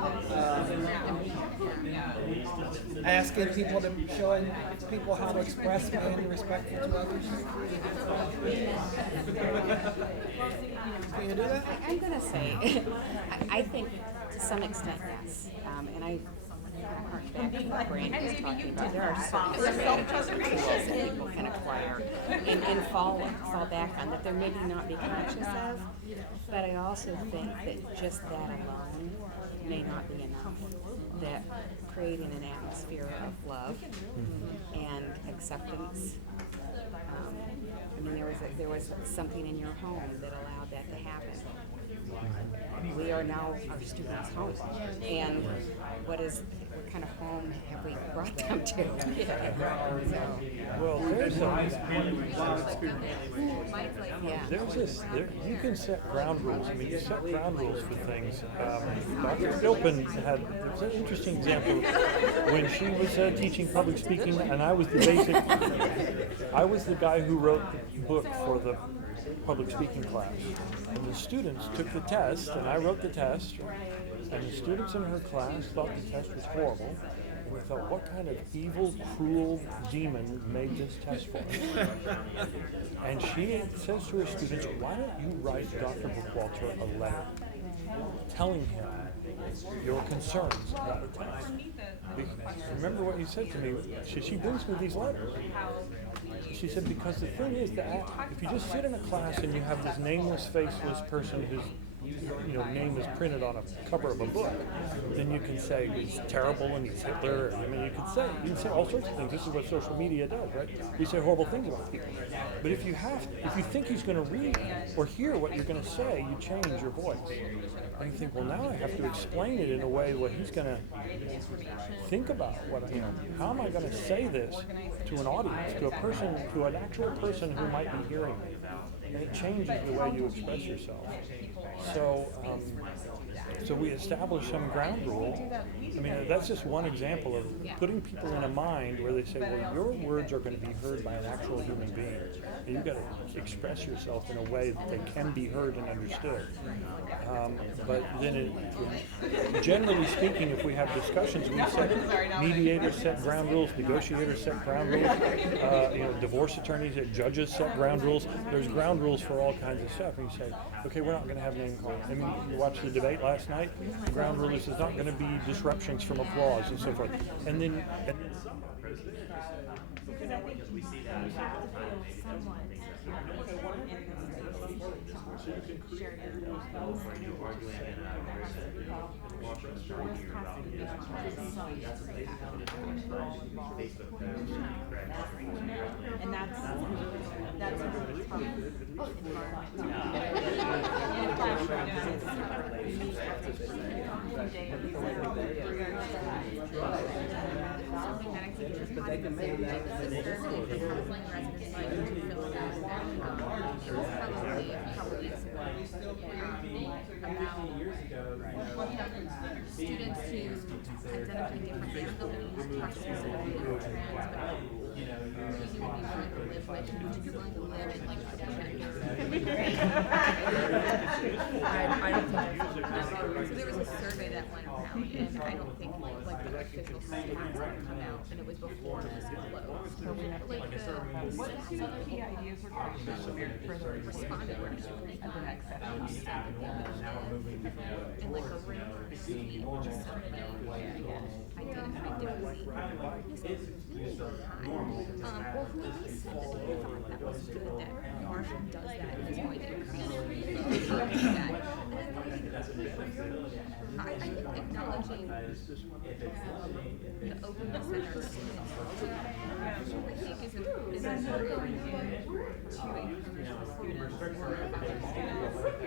Asking people showing people how to express being respectful to others? Can you do that? I'm going to say, I think to some extent, yes. And I hark back to what Brandon was talking about. There are certain strategies and tools that people can acquire and fall back on that they're maybe not be conscious of. But I also think that just that alone may not be enough. That creating an atmosphere of love and acceptance. There was something in your home that allowed that to happen. we are now our students' home. And what kind of home have we brought them to? Well, you can set ground rules. I mean, you set ground rules for things. Dr. Gilpin there was an interesting example when she was teaching public speaking, and I was the guy who wrote the book for the public speaking class. And the students took the test, and I wrote the test, and the students in her class thought the test was horrible. And we thought, what kind of evil, cruel demon made this test for us? And she says to her students, why don't you write Dr. Bookwalter a letter telling him your concerns about the test? Remember what you said to me? She brings me these letters. She said, because the thing is that if you just sit in a class and you have this nameless, faceless person whose name is printed on a cover of a book, then you can say he's terrible and he's Hitler. I mean, you can say all sorts of things. This is what social media does, right? We say horrible things about people. But if you think he's going to read or hear what you're going to say, you change your voice. And you think, well, now I have to explain it in a way where he's going to think about how am I going to say this to an audience, to an actual person who might be hearing me. And it changes the way you express yourself. So we establish some ground rule. I mean, that's just one example of putting people in a mind where they say, well, your words are going to be heard by an actual human being. And you've got to express yourself in a way that they can be heard and understood. But then, generally speaking, if we have discussions, mediators set ground rules, negotiators set ground rules, divorce attorneys, judges set ground rules. There's ground rules for all kinds of stuff. And you say, okay, we're not going to have name calling. I mean, you watched the debate last night. The ground rule is there's not going to be disruptions from applause and so forth. And then some because we see that you have to feel somewhat so you can share your rules when you're arguing in a person watching the show here about Facebook posts and that's a really tough environment to be in a classroom. Something that I think is positive is like the sister who is counseling residents like to fill it out. It was probably a couple weeks ago about students who identify different disabilities, not specifically trans, but who you would be willing to live with, and who you're willing to live in like a I don't think so there was a survey that went around, and I don't think like the official stats had come out, and it was before it was closed. What two key ideas were talking about for the responded at the next session? And like a ring or a seat or something. Well, he said that he thought that was good that Marshall does that and is going to increase that. I think acknowledging the openness in our students, I think is important with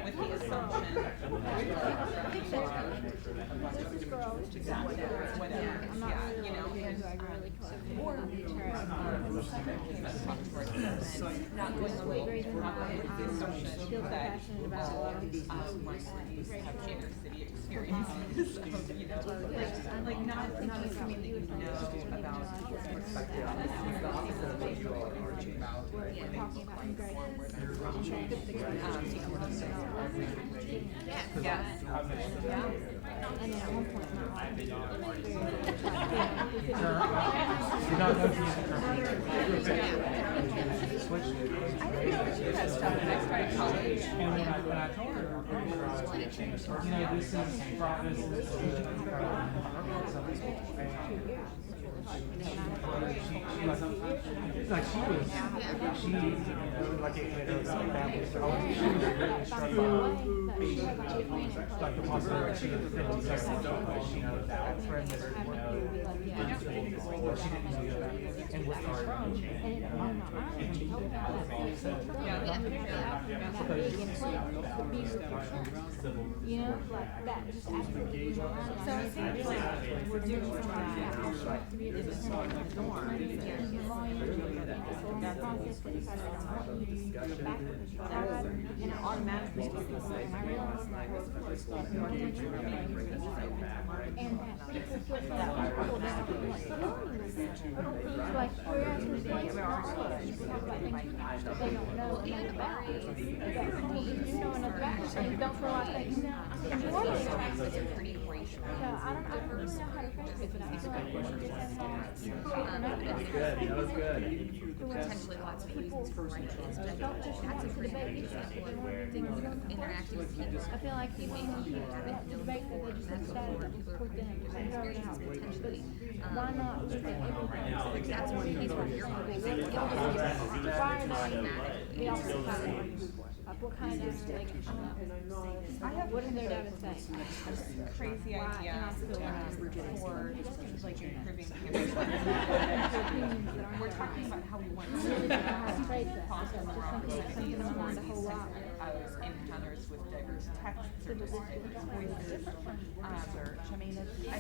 the assumption not going away with the assumption that minorities have inner city experiences of, like not assuming that you know about people's perspective on this is the what you are talking about forward yes. And then at one point you're not going to use it she has stuff next time college. And when I told her, this is she was like family, so she was really struggling. like the possibility of things like a friend that she didn't know that, and was you know, like that just absolutely so it seems like we're doing that to be able to turn on the dorm. And it automatically starts to and I realized that and that people put that people that like whereas with like people have like things that they don't know enough about that people who do know enough about things don't feel like they know. It's a pretty racial. So I don't really know how to phrase it, but I feel like we should just have That was good. Potentially lots of reasons for writing this, but I think that's a pretty good example of things interacting with people. I feel like people when people have to debate that they just decided that was put in potentially. Why not look at everything? Like that's one piece where you're moving things. Why are they the opposite side of it? Like what kind of data do they get from that? What is their data say? Crazy idea for like improving campus. We're talking about how we want to foster more opportunities for these encounters with diverse texts or voices, research. I mean, I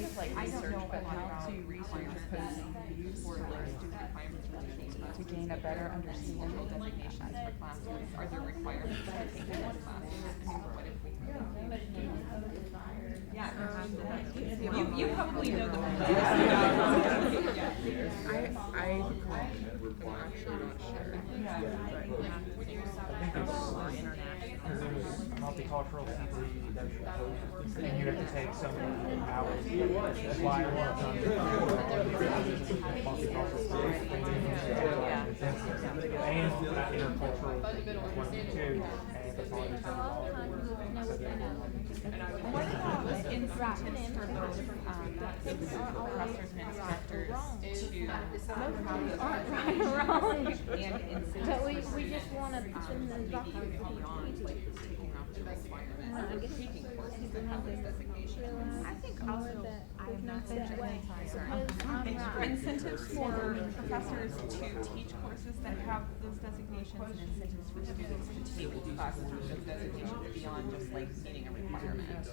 don't know how to research opposing views for like student requirements to gain a better understanding of designations for classes. Are there requirements to take in those classes? I mean, what if we you probably know the I'm actually not sure. Multicultural people, and you have to take so many hours. That's why I want to multicultural schools and intercultural one and two, and the following what about incentives for both professors and instructors to how we are right or wrong and incentives But we just want to send the documents beyond like taking off the requirement taking courses that have this designation. I think all of that we can say that way. Suppose I'm right. Incentives for professors to teach courses that have those designations and incentives for students to take classes with those designations beyond just like meeting a requirement. And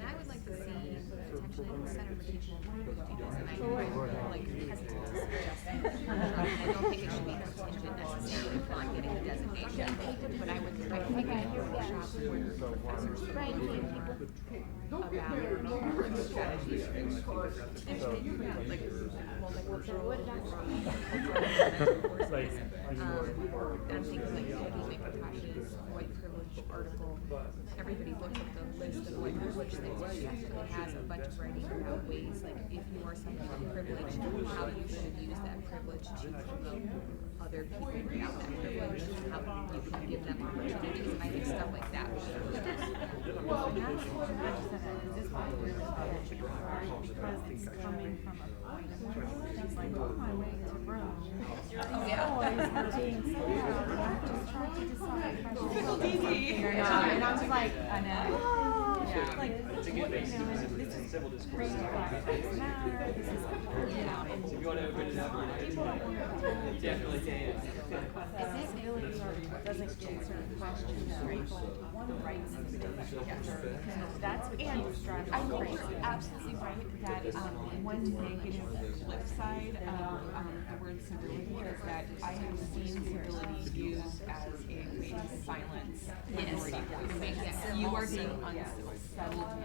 I would like to see potentially the Center for Teaching and Learning do this, and I'm like hesitant to suggest it. I don't think it should be contingent necessarily upon getting the designation, but I would like to make a workshop where professors train people about strategies for like multicultural I'm thinking like Peggy McIntosh's white privilege article. Everybody looks at the list of white privilege things that she actually has a bunch of writing about ways like if you are someone with privilege, how you should use that privilege to promote other people without that privilege, how you can give them opportunities. I think stuff like that would be well, and that's what I said at this point we're because it's coming from a point of it's like on my way to Rome. Oh yeah. Being so proud, I'm just trying to decide if I should go or not. And I was like, I know. Yeah. Like, what, you know, this is crazy. It's matter. This is, you know, and if you want to open it up, people don't want to definitely can. Accessibility doesn't get certain questions straight on the rights of the that's what keeps driving. I think you're absolutely right that one negative flip side of the word civility is that I have seen civility used as a way to silence minority voices. You are being uncivil. Settle down.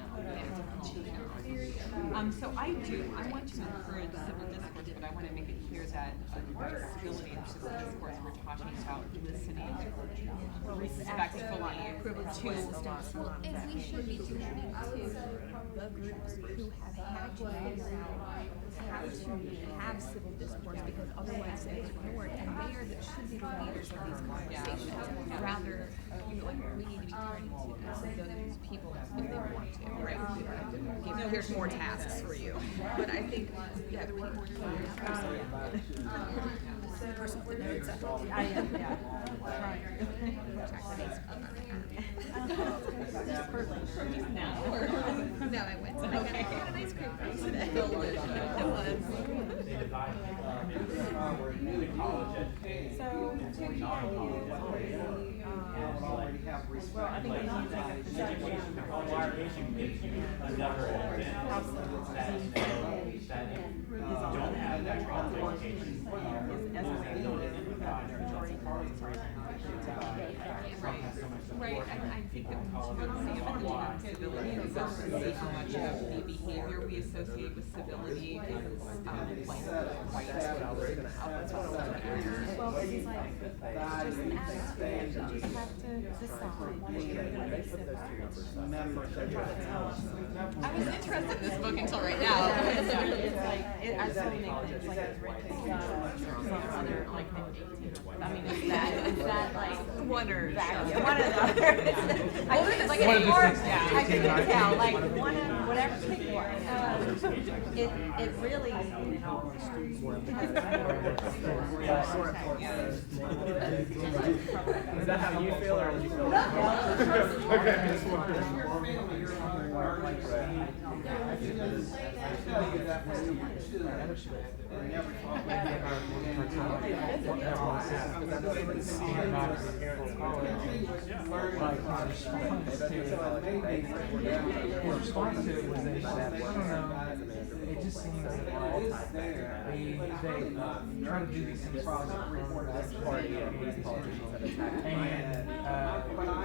So I want to encourage civil discourse, but I want to make it clear that civility and civil discourse we're talking about listening respectfully to Well, and we should be listening to the groups who have had to figure out how to have civil discourse because otherwise it's ignored, and they are that should be the leaders of these conversations. Rather, we need to be turning to those people if they want to, right? Here's more tasks for you. But I think, yeah, people the person with the notes up. I am, yeah. Right. just now, or? No, I went. I got an ice cream cone today. It was. Well, I think we need to take a perspective. Right, and I think that we should see civility and see how much of the behavior we associate with civility is like white. That's what I was gonna ask. Well, it's like, it's just an attitude, you just have to decide what you're gonna be civil. I was interested in this book until right now. It's like, I so many things, like it's written some other, like, I mean, is that like One or that, one or the other? I couldn't, like, I couldn't tell, like, one of, whatever, pick one. It really, Is that how you feel, or would you feel? His response to it was that, it just seems that they try to do these things for us and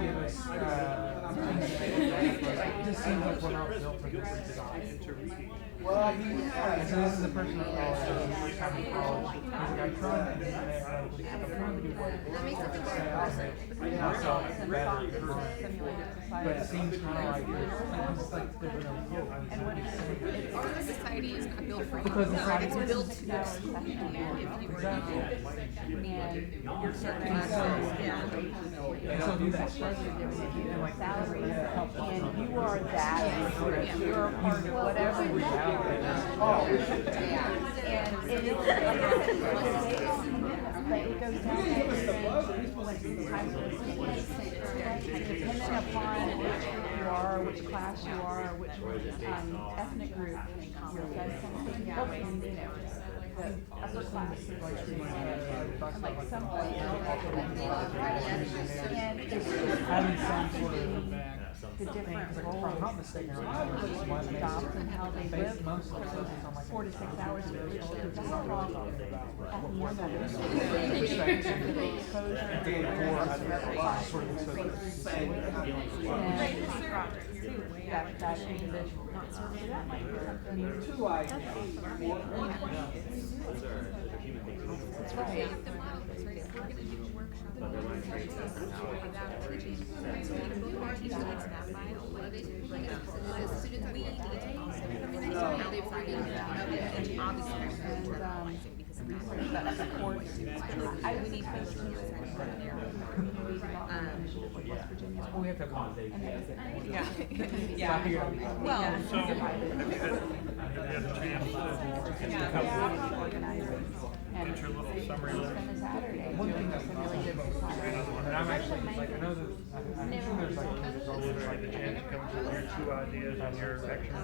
give us it just seems like we're not built for this design. Well, And so this is a person that calls, time in college. He's like, I'm trying to do what That makes it but it seems kind of like it's like there's no hope. Our society is not built for you. Because society It's built to exclude you if you are evil. Your circumstances, And so these expressions and like salary, and you are that, you're a part of whatever reality. And it is, like I said, like it goes down to like times depending upon which you are, which class you are, which ethnic group you're from, you know, the upper class, and like some places, and it's just having some sort of the different if roles I'm not mistaken, people adopt and how they live for those 4 to 6 hours a week. That's how long at the end of it, they expose you to the life. And that individual. So that might be something. That's right. We're going to do a workshop without teaching. So if you are teaching that by 11, the students we need to also how they've learned and obviously demoralizing because of that. That supports. I we need folks to hear their community development initiative with West Virginia. we have to have conversations. Yeah. Well, so have you had a chance to come Organizers. And get your little summary list? spend a Saturday One doing thing that's some really good and I'm actually like I know that I'm sure there's like Did I get a chance to come through your two ideas on your section?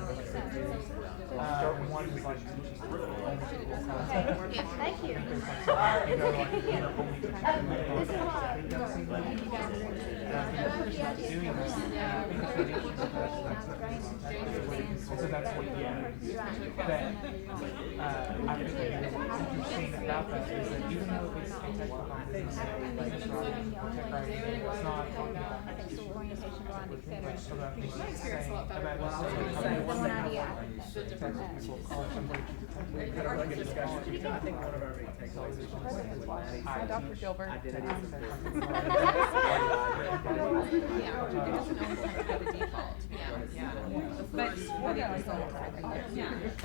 start with one is like Thank you. So that's what that I think that interesting about that is that even though it's technical business, like it's not it's not talking about so that makes it saying about people call somebody Like a discussion. I think one of our big takeaways is Dr. Gilbert. yeah, it doesn't always have to be the default. Yeah. But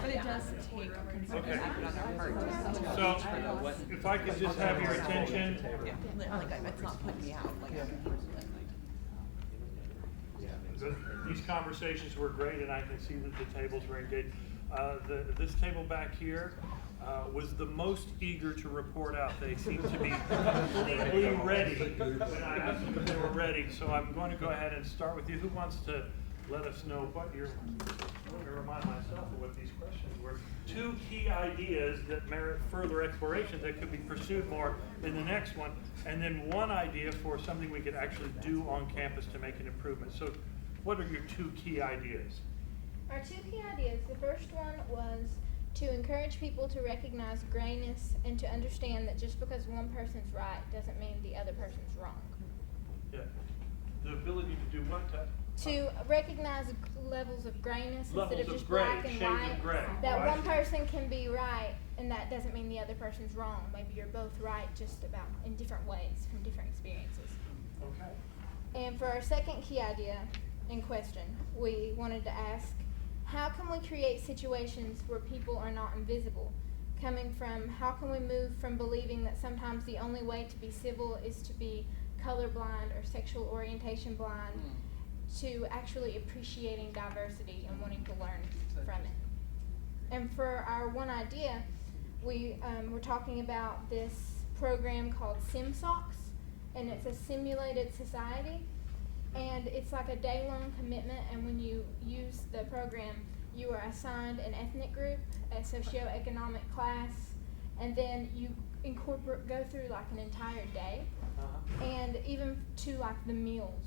it does take concerted effort on our part to So, if I could just have your attention. like it's not putting me out like These conversations were great, and I can see that the tables were engaged. This table back here was the most eager to report out. They seemed to be completely ready when I asked them if they were ready. So I'm going to go ahead and start with you. Who wants to let us know what your, let me remind myself of what these questions were. 2 key ideas that merit further exploration that could be pursued more in the next one, and then 1 idea for something we could actually do on campus to make an improvement. So what are your 2 key ideas? Our 2 key ideas, the first one was to encourage people to recognize grayness and to understand that just because one person's right doesn't mean the other person's wrong. Yeah. The ability to do what? To recognize levels of grayness Levels instead of of just gray, black and shades of white. gray. That Oh, I one see. person can be right and that doesn't mean the other person's wrong. Maybe you're both right just about in different ways from different experiences. Okay. And for our second key idea in question, we wanted to ask, how can we create situations where people are not invisible? Coming from, how can we move from believing that sometimes the only way to be civil is to be colorblind or sexual orientation blind to actually appreciating diversity and wanting to learn from it? And for our one idea, we were talking about this program called SimSocks, and it's a simulated society. And it's like a day-long commitment, and when you use the program, you are assigned an ethnic group, a socioeconomic class, and then you go through like an entire day. And even to like the meals,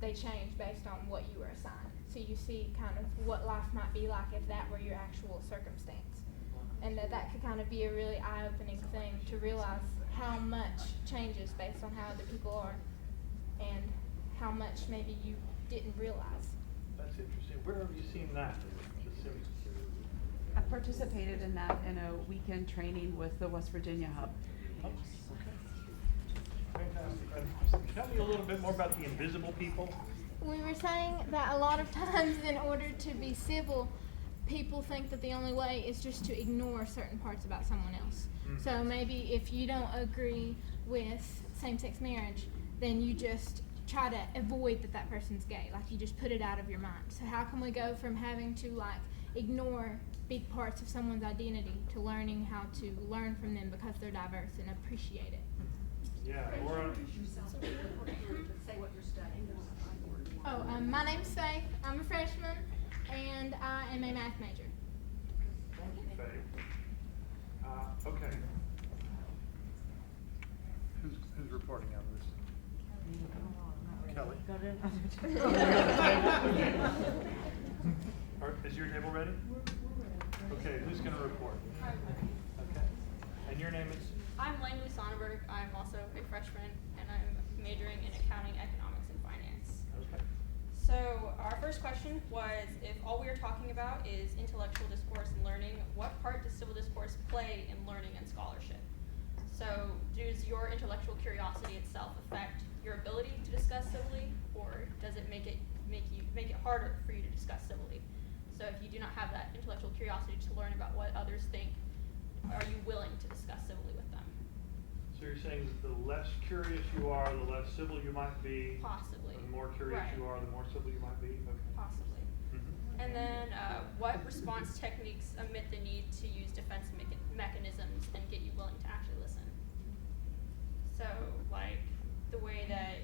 they change based on what you were assigned. So you see kind of what life might be like if that were your actual circumstance. And that could kind of be a really eye-opening thing to realize how much changes based on how other people are and how much maybe you didn't realize. That's interesting. Where have you seen that? I participated in that in a weekend training with the West Virginia Hub. Fantastic. Tell me a little bit more about the invisible people. We were saying that a lot of times in order to be civil, people think that the only way is just to ignore certain parts about someone else. So maybe if you don't agree with same-sex marriage, then you just try to avoid that person's gay. Like you just put it out of your mind. So how can we go from having to like ignore big parts of someone's identity to learning how to learn from them because they're diverse and appreciate it? Yeah, or Say what you're studying. Oh, my name's Faye. I'm a freshman, and I am a math major. okay. Who's reporting on this? Kelly. Is your table ready? Okay, who's going to report? Okay. And your name is? I'm Langley Sonnenberg. I'm also a freshman, and I'm majoring in accounting, economics, and finance. Okay. So our first question was, if all we are talking about is intellectual discourse and learning, what part does civil discourse play in learning and scholarship? So does your intellectual curiosity itself affect your ability to discuss civilly, or does it make it harder for you to discuss civilly? So if you do not have that intellectual curiosity to learn about what others think, are you willing to discuss civilly with them? So you're saying that the less curious you are, the less civil you might be? Possibly. The more curious Right. you are, the more civil you might be? Okay. Possibly. And then what response techniques omit the need to use defense mechanisms and get you willing to actually listen? So like the way that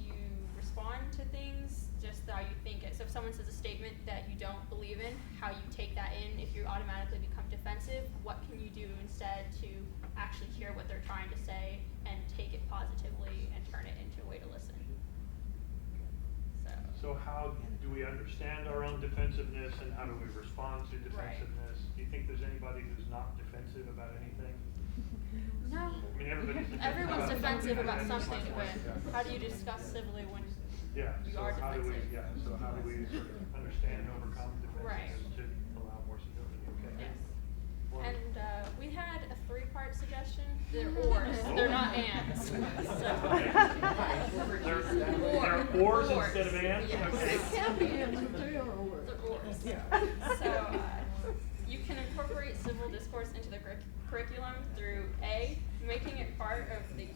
you respond to things, just how you think it. So if someone says a statement that you don't believe in, how you take that in. If you automatically become defensive, what can you do instead to actually hear what they're trying to say and take it positively and turn it into a way to listen? So how do we understand our own defensiveness, and how do we respond to defensiveness? Do you think there's anybody who's not defensive about anything? No. I mean, Everyone's defensive about something, but Yeah. how do you discuss civilly when you So are how do we, defensive? so how do we sort of understand and overcome defensiveness to allow more civility? Okay. Yes. Well, And we had a 3-part suggestion. They're ors. They're not ands. So. They're ors instead of ands? Yes. Okay. It can't be ands, they are ors. They're ors. So you can incorporate civil discourse into the curriculum through A, making it part of the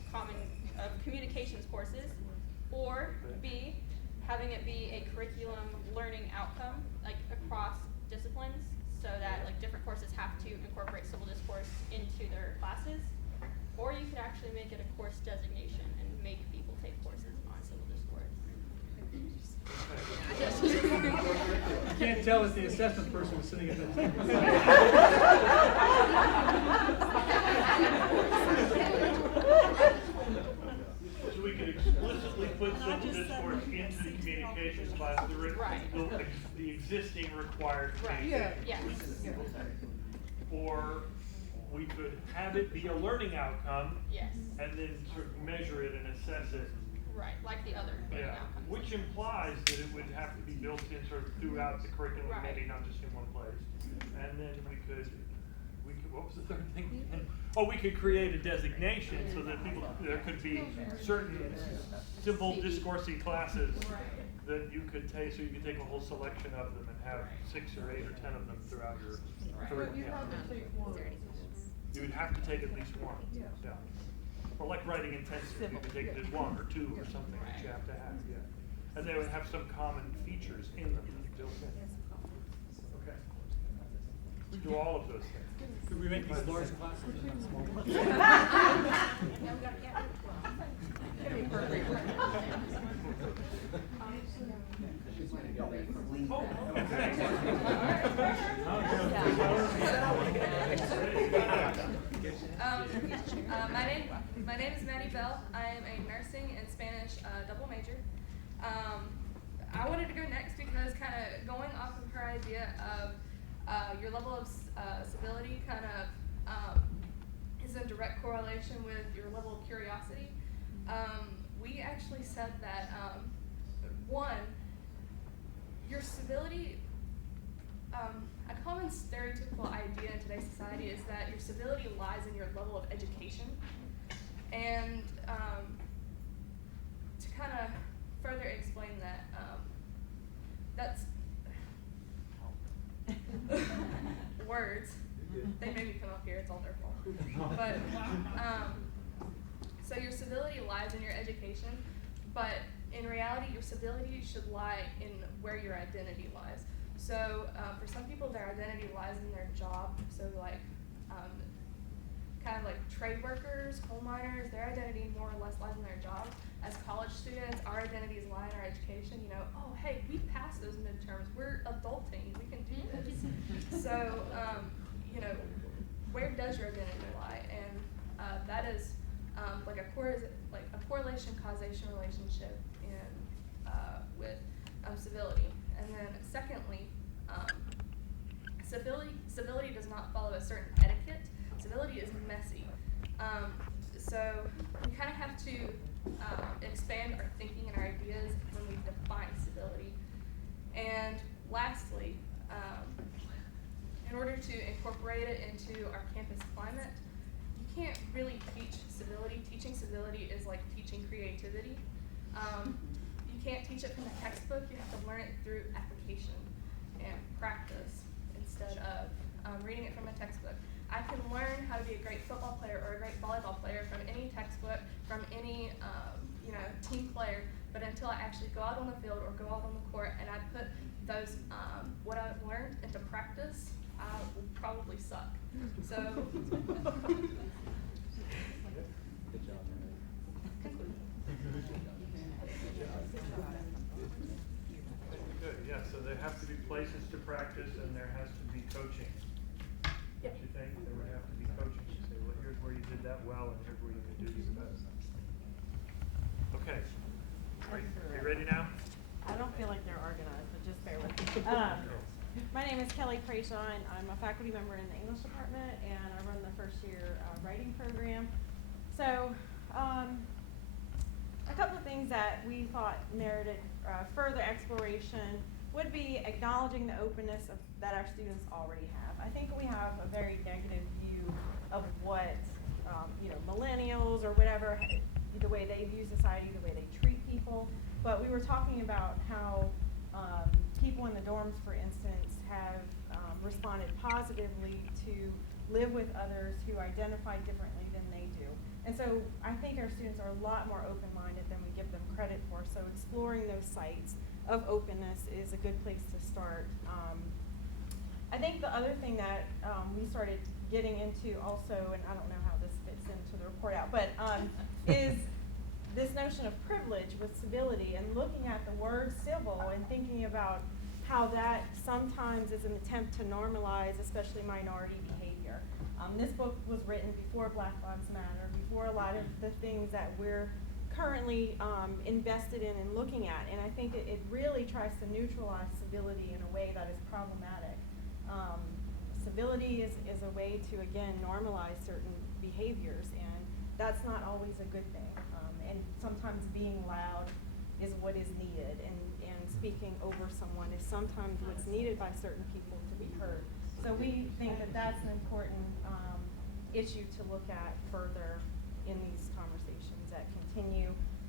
communications courses, or B, having it be a curriculum learning outcome, like across disciplines, so that like different courses have to incorporate civil discourse into their classes. Or you could actually make it a course designation and make people take courses on civil discourse. can't tell that the assessment person was sitting at that table. So we could explicitly put civil discourse into the communications class, the existing required communication. Yes. Or we could have it be a learning outcome. Yes. And then sort of measure it and assess it. Right, like the other learning Yeah, outcomes. which implies that it would have to be built in sort of throughout the curriculum, Right. maybe not just in one place. And then we could, what was the third thing? Oh, we could create a designation so that there could be certain simple discoursing classes that you could take, so you could take a whole selection of them and have 6 or 8 or 10 of them throughout your curriculum. You would have to take at least one. Yeah. Or like writing intensive, you could take it as 1 or 2 or something that you have to have, yeah. And they would have some common features in them built in. Okay. We do all of those things. Could we make these large classes and not small ones? My name is Maddie Bell. I am a nursing and Spanish double major. I wanted to go next because kind of going off of her idea of your level of civility kind of is in direct correlation with your level of curiosity. We actually said that one, your civility, a common stereotypical idea in today's society is that your civility lies in your level of education. And to kind of further explain that, that's words. They made me come up here, it's all their fault. But so your civility lies in your education, but in reality, your civility should lie in where your identity lies. So for some people, their identity lies in their job. So like kind of like trade workers, coal miners, their identity more or less lies in their job. As college students, our identities lie in our education. You know, oh hey, we passed those midterms. We're adulting. We can do this. So you know, where does your identity lie? And that is like a correlation causation relationship in with civility. And then secondly, civility does not follow a certain etiquette. Civility is messy. So we kind of have to expand our thinking and our ideas when we define civility. And lastly, in order to incorporate it into our campus climate, you can't really teach civility. Teaching civility is like teaching creativity. You can't teach it from the textbook. You have to learn it through application and practice instead of reading it from a textbook. I can learn how to be a great football player or a great volleyball player from any textbook, from any team player, but until I actually go out on the field or go out on the court and I put those what I've learned into practice, I will probably suck. So. Good, yeah, so there have to be places to practice and there has to be coaching. Don't you think? There would have to be coaching to say, well, here's where you did that well and here's where you could do even better. Okay. Are you ready now? I don't feel like they're organized, but just bear with me. My name is Kelly Prashon. I'm a faculty member in the English department, and I run the first year writing program. So, a couple of things that we thought merited further exploration would be acknowledging the openness that our students already have. I think we have a very negative view of what millennials or whatever, the way they view society, the way they treat people. But we were talking about how people in the dorms, for instance, have responded positively to live with others who identify differently than they do. And so I think our students are a lot more open-minded than we give them credit for. So exploring those sites of openness is a good place to start. I think the other thing that we started getting into also, and I don't know how this fits into the report out, but is this notion of privilege with civility and looking at the word civil and thinking about how that sometimes is an attempt to normalize, especially minority behavior. This book was written before Black Lives Matter, before a lot of the things that we're currently invested in and looking at, and I think it really tries to neutralize civility in a way that is problematic. Civility is a way to, again, normalize certain behaviors, and that's not always a good thing. And sometimes being loud is what is needed, and speaking over someone is sometimes what's needed by certain people to be heard. So we think that that's an important issue to look at further in these conversations that continue.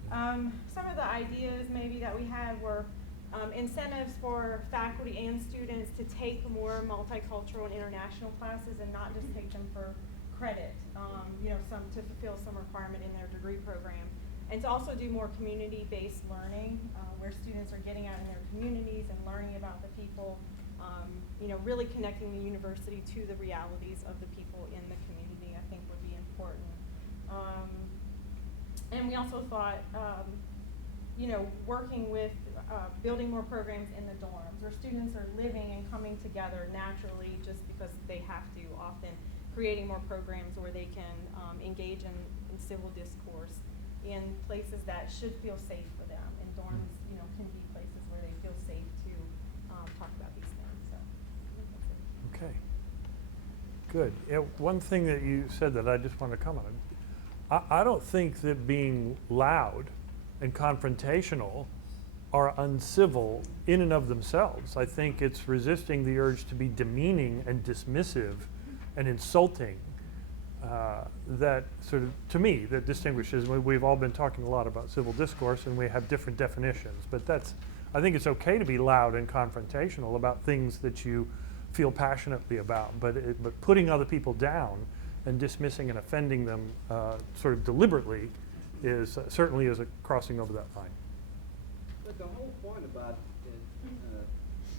Some of the ideas maybe that we had were incentives for faculty and students to take more multicultural and international classes and not just take them for credit, some to fulfill some requirement in their degree program. And to also do more community-based learning, where students are getting out in their communities and learning about the people, really connecting the university to the realities of the people in the community, I think would be important. And we also thought, working with building more programs in the dorms where students are living and coming together naturally just because they have to, often creating more programs where they can engage in civil discourse in places that should feel safe for them. And dorms, can be places where they feel safe to talk about these things. So, Okay. Good. Yeah, one thing that you said that I just want to comment on. I don't think that being loud and confrontational are uncivil in and of themselves. I think it's resisting the urge to be demeaning and dismissive and insulting that sort of, to me, that distinguishes. We've all been talking a lot about civil discourse and we have different definitions, but I think it's okay to be loud and confrontational about things that you feel passionately about, but putting other people down and dismissing and offending them sort of deliberately is certainly is a crossing over that line. But the whole point about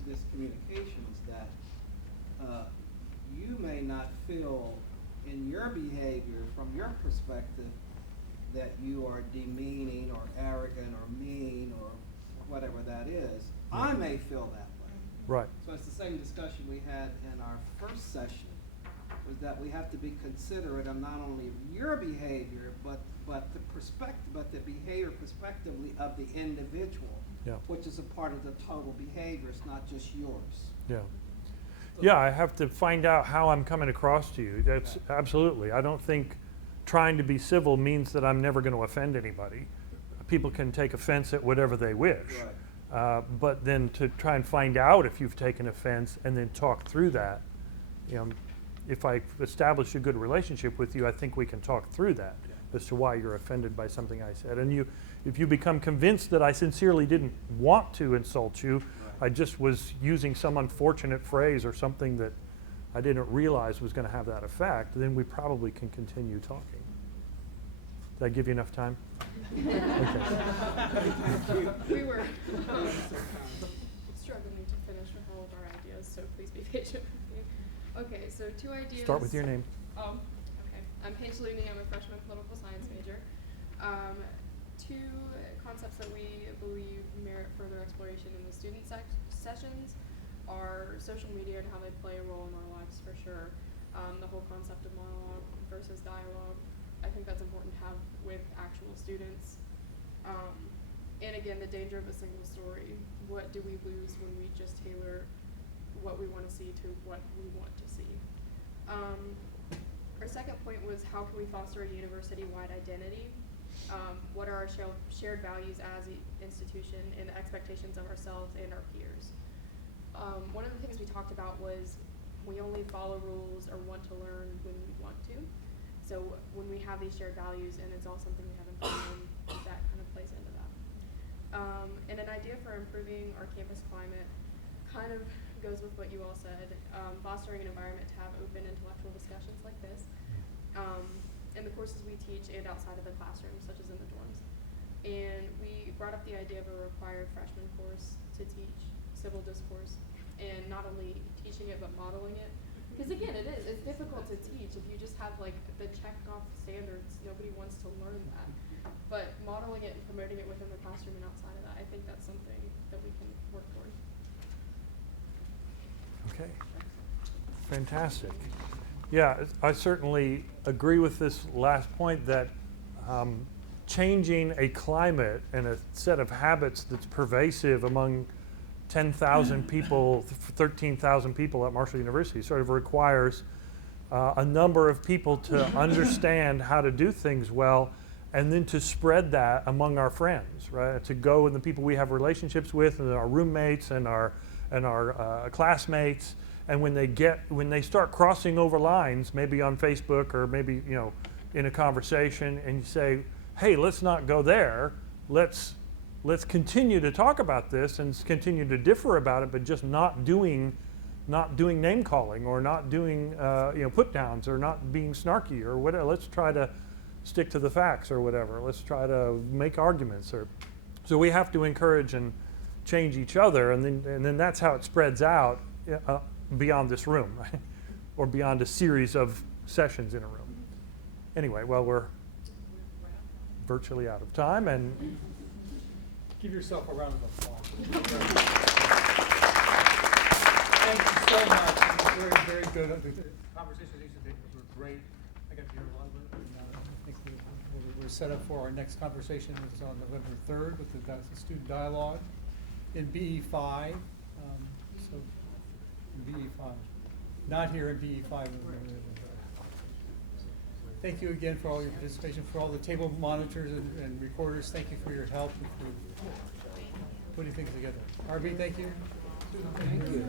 this communication is that you may not feel in your behavior, from your perspective, that you are demeaning or arrogant or mean or whatever that is. I may feel that way. Right. So it's the same discussion we had in our first session, was that we have to be considerate of not only your behavior, but the behavior prospectively of the individual, which is a part of the total behavior. It's not just yours. Yeah. Yeah, I have to find out how I'm coming across to you. That's absolutely. I don't think trying to be civil means that I'm never going to offend anybody. People can take offense at whatever they wish. Right. But then to try and find out if you've taken offense and then talk through that, if I establish a good relationship with you, I think we can talk through that as to why you're offended by something I said. And if you become convinced that I sincerely didn't want to insult you, I just was using some unfortunate phrase or something that I didn't realize was going to have that effect, then we probably can continue talking. Did I give you enough time? Okay. We were struggling to finish with all of our ideas, so please be patient with me. Okay, so 2 ideas. Start with your name. Oh, okay. I'm Paige Looney. I'm a freshman political science major. 2 concepts that we believe merit further exploration in the student sessions are social media and how they play a role in our lives, for sure. The whole concept of monologue versus dialogue, I think that's important to have with actual students. And again, the danger of a single story. What do we lose when we just tailor what we want to see to what we want to see? Our second point was how can we foster a university-wide identity? What are our shared values as an institution and the expectations of ourselves and our peers? One of the things we talked about was we only follow rules or want to learn when we want to. So when we have these shared values and it's all something we have in common, that kind of plays into that. And an idea for improving our campus climate kind of goes with what you all said, fostering an environment to have open intellectual discussions like this. In the courses we teach and outside of the classroom, such as in the dorms. And we brought up the idea of a required freshman course to teach civil discourse, and not only teaching it, but modeling it. Because again, it's difficult to teach if you just have like the checked off standards. Nobody wants to learn that. But modeling it and promoting it within the classroom and outside of that, I think that's something that we can work towards. Okay. Fantastic. Yeah, I certainly agree with this last point that changing a climate and a set of habits that's pervasive among 10,000 people, 13,000 people at Marshall University sort of requires a number of people to understand how to do things well, and then to spread that among our friends, right? To go and the people we have relationships with, and our roommates and our classmates, and when they start crossing over lines, maybe on Facebook or maybe in a conversation, and you say, hey, let's not go there. Let's continue to talk about this and continue to differ about it, but just not doing name calling, or not doing put downs, or not being snarky or whatever. Let's try to stick to the facts or whatever. Let's try to make arguments. So we have to encourage and change each other, and then that's how it spreads out beyond this room, right? Or beyond a series of sessions in a room. Anyway, well, we're virtually out of time, and give yourself a round of applause. Thank you so much. It was very, very good. The conversations were great. I got to hear a lot of it. And, I think we're set up for our next conversation, which is on November 3rd with the student dialogue in BE5. So in BE5, not here in BE5. Thank you again for all your participation, for all the table monitors and recorders. Thank you for your help and for putting things together. RB, thank you. Thank you.